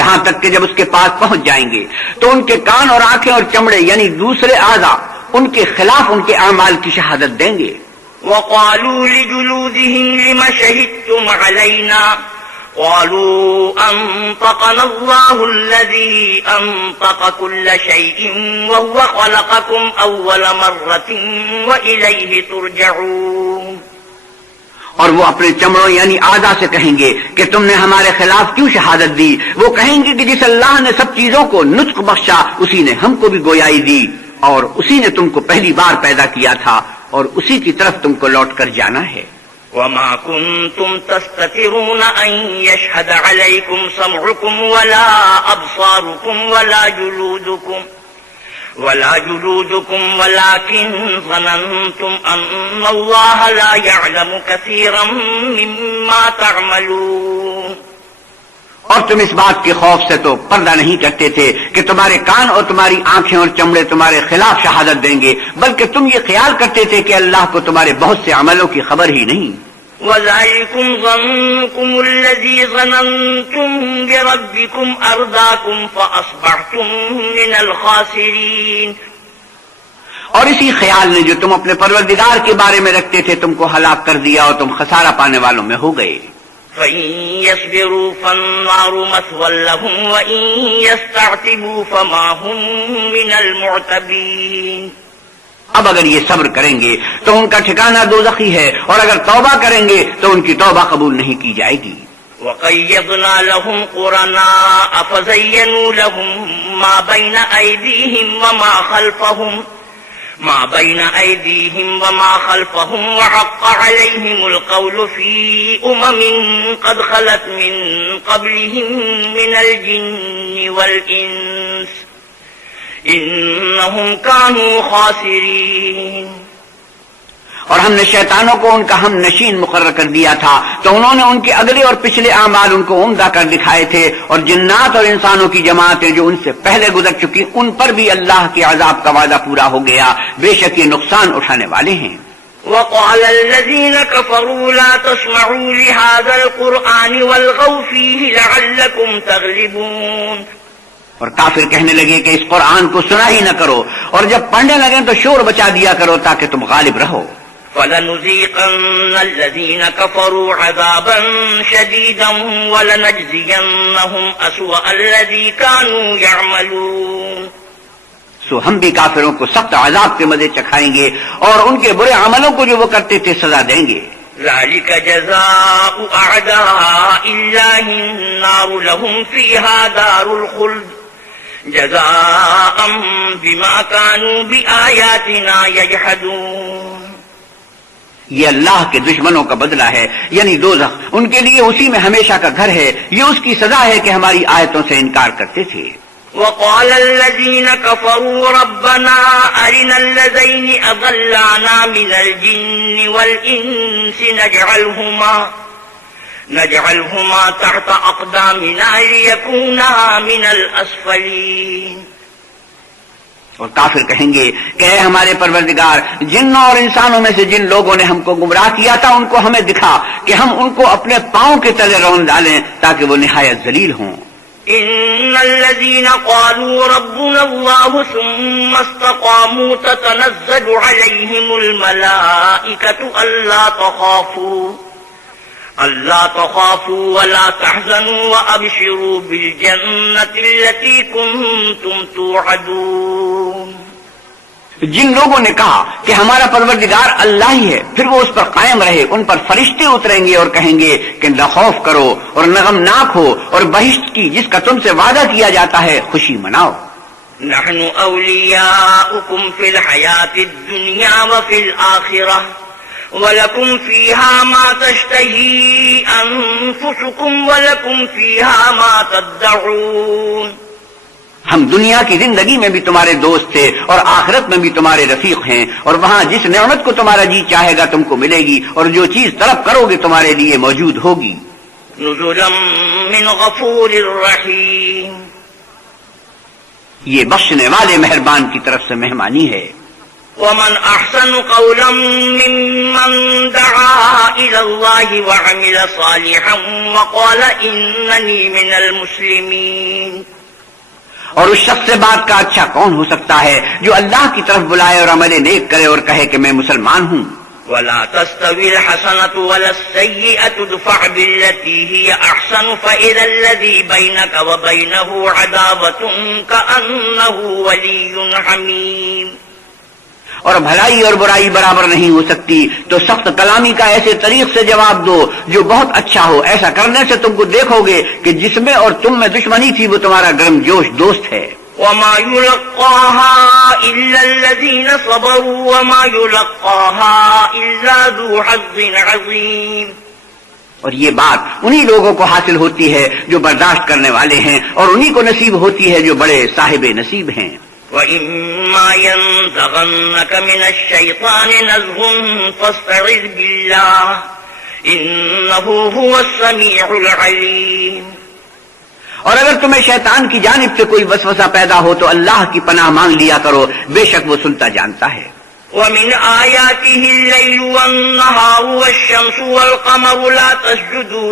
یہاں تک کہ جب اس کے پاس پہنچ جائیں گے تو ان کے کان اور آنکھیں اور چمڑے یعنی دوسرے اعضاء ان کے خلاف ان کے اعمال کی شہادت دیں گے. وَقَالُوا لِجُلُودِهِمْ لِمَ شَهِدتُّمْ عَلَيْنَا قَالُوا أَنطَقَنَا اللَّهُ الَّذِي أَنطَقَ كُلَّ شَيْءٍ وَهُوَ خَلَقَكُمْ أَوَّلَ مَرَّةٍ وَإِلَيْهِ تُرْجَعُونَ. اور وہ اپنے چمڑوں یعنی اعضاء سے کہیں گے کہ تم نے ہمارے خلاف کیوں شہادت دی. وہ کہیں گے کہ جس اللہ نے سب چیزوں کو نطق بخشا اسی نے ہم کو بھی گویائی دی اور اسی نے تم کو پہلی بار پیدا کیا تھا اور اسی کی طرف تم کو لوٹ کر جانا ہے. وَمَا كُنتُمْ تَسْتَتِرُونَ أَن يَشْهَدَ عَلَيْكُمْ سَمْعُكُمْ وَلَا أَبْصَارُكُمْ ولا جلودكم ولكن ظننتم أن الله لا يعلم كثيرا مما تعملون. اور تم اس بات کے خوف سے تو پردہ نہیں کرتے تھے کہ تمہارے کان اور تمہاری آنکھیں اور چمڑے تمہارے خلاف شہادت دیں گے، بلکہ تم یہ خیال کرتے تھے کہ اللہ کو تمہارے بہت سے عملوں کی خبر ہی نہیں. وَذَلِكُمْ ظَنُّكُمُ الَّذِي ظَنَنْتُمْ بِرَبِّكُمْ أَرْدَاكُمْ فَأَصْبَحْتُمْ مِنَ الْخَاسِرِينَ. اور اسی خیال نے جو تم اپنے پروردگار کے بارے میں رکھتے تھے تم کو ہلاک کر دیا اور تم خسارہ پانے والوں میں ہو گئے. فَإِن يَصْبِرُوا فَالنَّارُ مَثْوًى لَهُمْ وَإِن يَسْتَعْتِبُوا فَمَا هُمْ مِنَ الْمُعْتَبِينَ. اب اگر یہ صبر کریں گے تو ان کا ٹھکانہ دوزخی ہے اور اگر توبہ کریں گے تو ان کی توبہ قبول نہیں کی جائے گی. وَقَيَّضْنَا لَهُمْ قُرَنَاءَ فَزَيَّنُوا لَهُم مَّا بَيْنَ أَيْدِيهِمْ وَمَا خَلْفَهُمْ وَحَقَّ عَلَيْهِمُ الْقَوْلُ فِي أُمَمٍ قَدْ خَلَتْ مِن قَبْلِهِم مِّنَ الْجِنِّ وَالْإِنسِ إِنَّهُمْ كَانُوا خَاسِرِينَ. اور ہم نے شیطانوں کو ان کا ہم نشین مقرر کر دیا تھا تو انہوں نے ان کے اگلے اور پچھلے اعمال ان کو عمدہ کر دکھائے تھے، اور جنات اور انسانوں کی جماعتیں جو ان سے پہلے گزر چکی ان پر بھی اللہ کے عذاب کا وعدہ پورا ہو گیا. بے شک یہ نقصان اٹھانے والے ہیں. وقال الذين كفروا لا تسمعوا لهذا القرآن والغوا فيه لعلكم تغلبون. اور کافر کہنے لگے کہ اس قرآن کو سنا ہی نہ کرو اور جب پڑھنے لگیں تو شور بچا دیا کرو تاکہ تم غالب رہو. فَلَنُذِيقَنَّ الَّذِينَ كَفَرُوا عَذَابًا شَدِيدًا وَلَنَجْزِيَنَّهُمْ أَسْوَأَ الَّذِي كَانُوا يَعْمَلُونَ. سو ہم بھی کافروں کو سخت عذاب کے مزے چکھائیں گے اور ان کے برے عملوں کو جو وہ کرتے تھے سزا دیں گے. ذَلِكَ جَزَاءُ أَعْدَاءِ اللَّهِ النَّارُ لَهُمْ فِيهَا دَارُ الْخُلْدِ جَزَاءً بِمَا كَانُوا بِآيَاتِنَا يَجْحَدُونَ. یہ اللہ کے دشمنوں کا بدلہ ہے یعنی دوزخ، ان کے لیے اسی میں ہمیشہ کا گھر ہے. یہ اس کی سزا ہے کہ ہماری آیتوں سے انکار کرتے تھے. وقال الذين كفروا ربنا أرنا الذين أضلانا من الجن والإنس نجعلهما تحت أقدامنا ليكونا من الأسفلين. اور کافر کہیں گے کہ اے ہمارے پروردگار، جنوں اور انسانوں میں سے جن لوگوں نے ہم کو گمراہ کیا تھا ان کو ہمیں دکھا کہ ہم ان کو اپنے پاؤں کے تلے رون ڈالیں تاکہ وہ نہایت ذلیل ہوں. ان الذين قالوا ربنا الله ثم استقاموا تتنزل عليهم الملائكة ألا تخافوا ولا تحزنوا وأبشروا بالجنة التي كنتم توعدون. جن لوگوں نے کہا کہ ہمارا پروردگار اللہ ہی ہے، پھر وہ اس پر قائم رہے، ان پر فرشتے اتریں گے اور کہیں گے کہ نہ خوف کرو اور نہ غمناک ہو اور بہشت کی جس کا تم سے وعدہ کیا جاتا ہے خوشی مناؤ. نحن اولیاؤکم فی الحیات الدنیا وفی الآخرہ وَلَكُمْ فِيهَا مَا تَشْتَهِي أَنفُسُكُمْ وَلَكُمْ فِيهَا مَا تَدَّعُونَ. ہم دنیا کی زندگی میں بھی تمہارے دوست تھے اور آخرت میں بھی تمہارے رفیق ہیں، اور وہاں جس نعمت کو تمہارا جی چاہے گا تم کو ملے گی، اور جو چیز طلب کرو گے تمہارے لیے موجود ہوگی. نزلا من غفور رحیم. یہ بخشنے والے مہربان کی طرف سے مہمانی ہے. ومن احسن قولا ممن دعا الى الله وعمل صالحا وقال انني من المسلمين. اور اس شخص سے بات کا اچھا کون ہو سکتا ہے جو اللہ کی طرف بلائے اور عمل نیک کرے اور کہے کہ میں مسلمان ہوں. ولا تستوي الحسنة ولا السيئة ادفع بالتي هي أحسن فإذا الذي بينك وبينه عداوة كأنه ولي حميم. اور بھلائی اور برائی برابر نہیں ہو سکتی تو سخت کلامی کا ایسے طریق سے جواب دو جو بہت اچھا ہو. ایسا کرنے سے تم کو دیکھو گے کہ جس میں اور تم میں دشمنی تھی وہ تمہارا گرم جوش دوست ہے. وما يلقاها إلا الذين صبروا وما يلقاها إلا ذو حظ عظيم. اور یہ بات انہی لوگوں کو حاصل ہوتی ہے جو برداشت کرنے والے ہیں، اور انہی کو نصیب ہوتی ہے جو بڑے صاحب نصیب ہیں. وَإِمَّا يَنزَغَنَّكَ مِنَ الشَّيْطَانِ نَزْغٌ فَاسْتَعِذْ بِاللَّهِ إِنَّهُ هُوَ السَّمِيعُ الْعَلِيمُ. اور اگر تمہیں شیطان کی جانب سے کوئی وسوسہ پیدا ہو تو اللہ کی پناہ مانگ لیا کرو، بے شک وہ سنتا جانتا ہے. وَمِنْ آيَاتِهِ اللَّيْلُ وَالنَّهَارُ وَالشَّمْسُ وَالْقَمَرُ لَا تَسْجُدُوا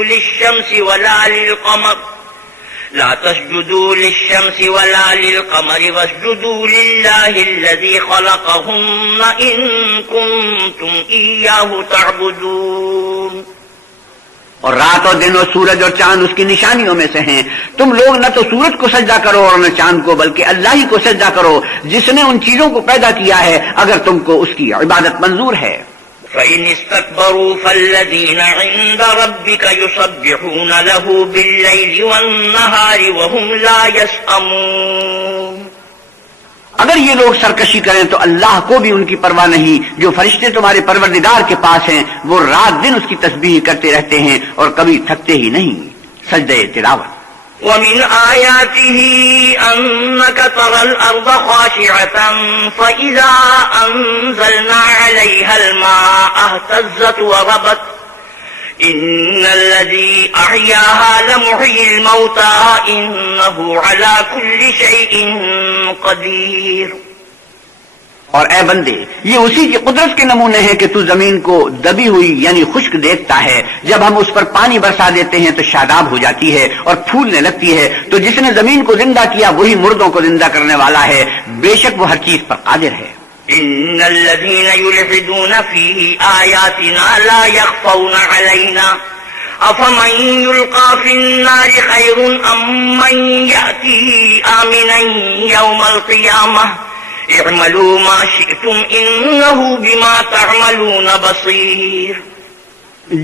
لِلشَّمْسِ وَلَا لِلْقَمَرِ وَاسْجُدُوا لِلَّهِ الَّذِي خَلَقَهُنَّ إِن كُنتُمْ إِيَّاهُ تَعْبُدُونَ. اور رات اور دن اور سورج اور چاند اس کی نشانیوں میں سے ہیں. تم لوگ نہ تو سورج کو سجدہ کرو اور نہ چاند کو، بلکہ اللہ ہی کو سجدہ کرو جس نے ان چیزوں کو پیدا کیا ہے اگر تم کو اس کی عبادت منظور ہے. فَإِنِ اسْتَكْبَرُوا فَالَّذِينَ عِندَ رَبِّكَ يُسَبِّحُونَ لَهُ بِاللَّيْلِ وَالنَّهَارِ وَهُمْ لَا يَسْأَمُونَ. اگر یہ لوگ سرکشی کریں تو اللہ کو بھی ان کی پرواہ نہیں. جو فرشتے تمہارے پروردگار کے پاس ہیں وہ رات دن اس کی تسبیح کرتے رہتے ہیں اور کبھی تھکتے ہی نہیں. سجدہ تلاوت. وَمِنْ آيَاتِهِ أَنَّكَ تَرَى الْأَرْضَ خَاشِعَةً فَإِذَا أَنزَلْنَا عَلَيْهَا الْمَاءَ اهْتَزَّتْ وَرَبَتْ إِنَّ الَّذِي أَحْيَاهَا لَمُحْيِي الْمَوْتَى إِنَّهُ عَلَى كُلِّ شَيْءٍ قَدِيرٌ. اور اے بندے، یہ اسی کی قدرت کے نمونے ہیں کہ تو زمین کو دبی ہوئی یعنی خشک دیکھتا ہے، جب ہم اس پر پانی برسا دیتے ہیں تو شاداب ہو جاتی ہے اور پھولنے لگتی ہے۔ تو جس نے زمین کو زندہ کیا وہی مردوں کو زندہ کرنے والا ہے، بے شک وہ ہر چیز پر قادر ہے۔ ان الذين يلحدون في آياتنا لا يخفون علينا افمن يلقى في النار خير ام من يأتي آمنا يوم القيامة اعملوا ما شئتم انه بما تعملون بصير۔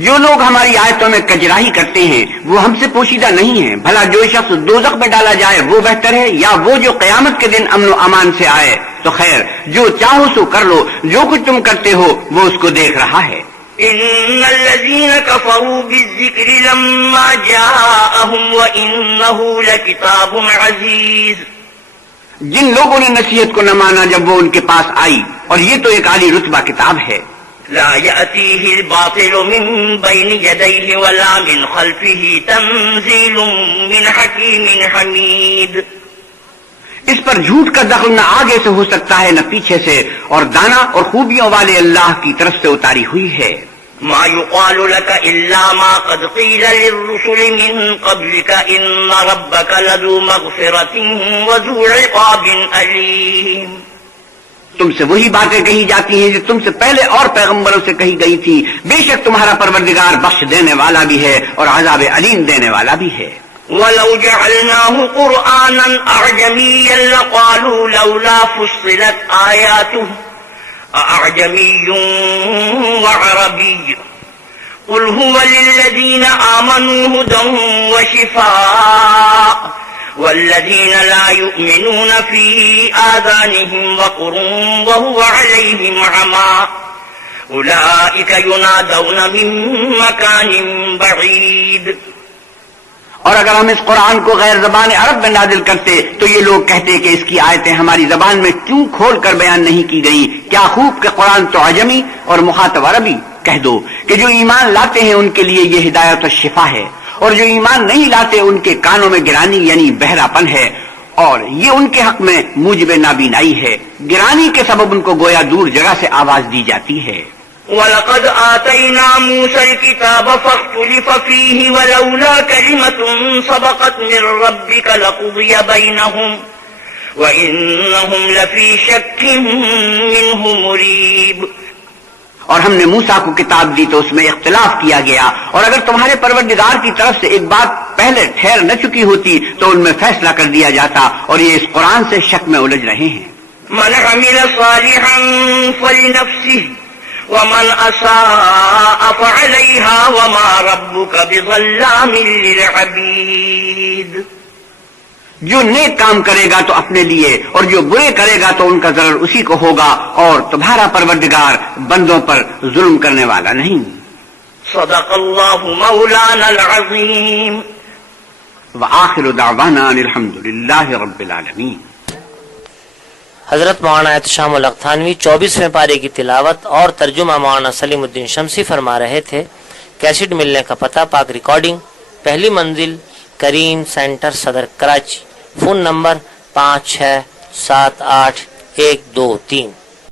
جو لوگ ہماری آیتوں میں کجراہی کرتے ہیں وہ ہم سے پوشیدہ نہیں ہیں، بھلا جو شخص دوزخ میں ڈالا جائے وہ بہتر ہے یا وہ جو قیامت کے دن امن و امان سے آئے؟ تو خیر، جو چاہو سو کر لو، جو کچھ تم کرتے ہو وہ اس کو دیکھ رہا ہے۔ ان الذين كفروا بالذكر لما جاءهم وانه لكتاب عزيز۔ جن لوگوں نے نصیحت کو نہ مانا جب وہ ان کے پاس آئی، اور یہ تو ایک عالی رتبہ کتاب ہے۔ لا يأتيه الباطل من بين يديه ولا من خلفه تنزيل من حكيم حميد۔ اس پر جھوٹ کا دخل نہ آگے سے ہو سکتا ہے نہ پیچھے سے، اور دانا اور خوبیوں والے اللہ کی طرف سے اتاری ہوئی ہے۔ ما يقال لك إلا ما قد قيل للرسل من قبلك إن ربك لذو مغفرة وذو عقاب أليم۔ تم سے وہی باتیں کہی جاتی ہیں جو تم سے پہلے اور پیغمبروں سے کہی گئی تھی، بے شک تمہارا پروردگار بخش دینے والا بھی ہے اور عذاب علیم دینے والا بھی ہے۔ وَلَوْ جَعَلْنَاهُ قُرْآنًا أَعْجَمِيًّا لَقَالُوا لَوْلَا فُصِّلَتْ آيَاتُهُ أَأَعْجَمِيٌّ وَعَرَبِيٌّ قُلْ هُوَ لِلَّذِينَ آمَنُوا هُدًى وَشِفَاءٌ وَالَّذِينَ لَا يُؤْمِنُونَ فِي آذَانِهِمْ وَقْرٌ وَهُوَ عَلَيْهِمْ عَمًى أُولَئِكَ يُنَادَوْنَ مِن مَّكَانٍ بَعِيدٍ۔ اور اگر ہم اس قرآن کو غیر زبان عرب میں نازل کرتے تو یہ لوگ کہتے کہ اس کی آیتیں ہماری زبان میں کیوں کھول کر بیان نہیں کی گئی؟ کیا خوب کہ قرآن تو عجمی اور مخاطب عربی؟ کہہ دو کہ جو ایمان لاتے ہیں ان کے لیے یہ ہدایت و شفا ہے، اور جو ایمان نہیں لاتے ان کے کانوں میں گرانی یعنی بہرا پن ہے، اور یہ ان کے حق میں موجب نابینائی ہے۔ گرانی کے سبب ان کو گویا دور جگہ سے آواز دی جاتی ہے۔ وَلَقَدْ آتَيْنَا مُوسَى الْكِتَابَ فَاخْتُلِفَ فِيهِ وَلَوْلَا كَلِمَةٌ سَبَقَتْ مِنْ رَبِّكَ لَقُضِيَ بَيْنَهُمْ وَإِنَّهُمْ لَفِي شَكٍّ مِّنْهُ مُرِيبٍ۔ اور ہم نے موسیٰ کو کتاب دی تو اس میں اختلاف کیا گیا، اور اگر تمہارے پروردگار کی طرف سے ایک بات پہلے ٹھہر نہ چکی ہوتی تو ان میں فیصلہ کر دیا جاتا، اور یہ اس قرآن سے شک میں الجھ رہے ہیں۔ مَنْ عَمِلَ صَالِحًا فَلِنَفْسِهِ وَمَنْ أَسَاءَ فَعَلَيْهَا وَمَا رَبُّكَ بِظَلَّامٍ لِلْعَبِيدِ۔ جو نیک کام کرے گا تو اپنے لیے، اور جو برے کرے گا تو ان کا ضرر اسی کو ہوگا، اور تمہارا پروردگار بندوں پر ظلم کرنے والا نہیں۔ صدق اللہ مولانا العظیم۔ وآخر دعوانا ان الحمد للہ رب العالمین۔ حضرت مولانا احتشام القتھانوی 24ویں پارے کی تلاوت اور ترجمہ مولانا سلیم الدین شمسی فرما رہے تھے۔ کیسٹ ملنے کا پتہ: پاک ریکارڈنگ، پہلی منزل، کریم سینٹر، صدر، کراچی۔ Phone number 567812 3۔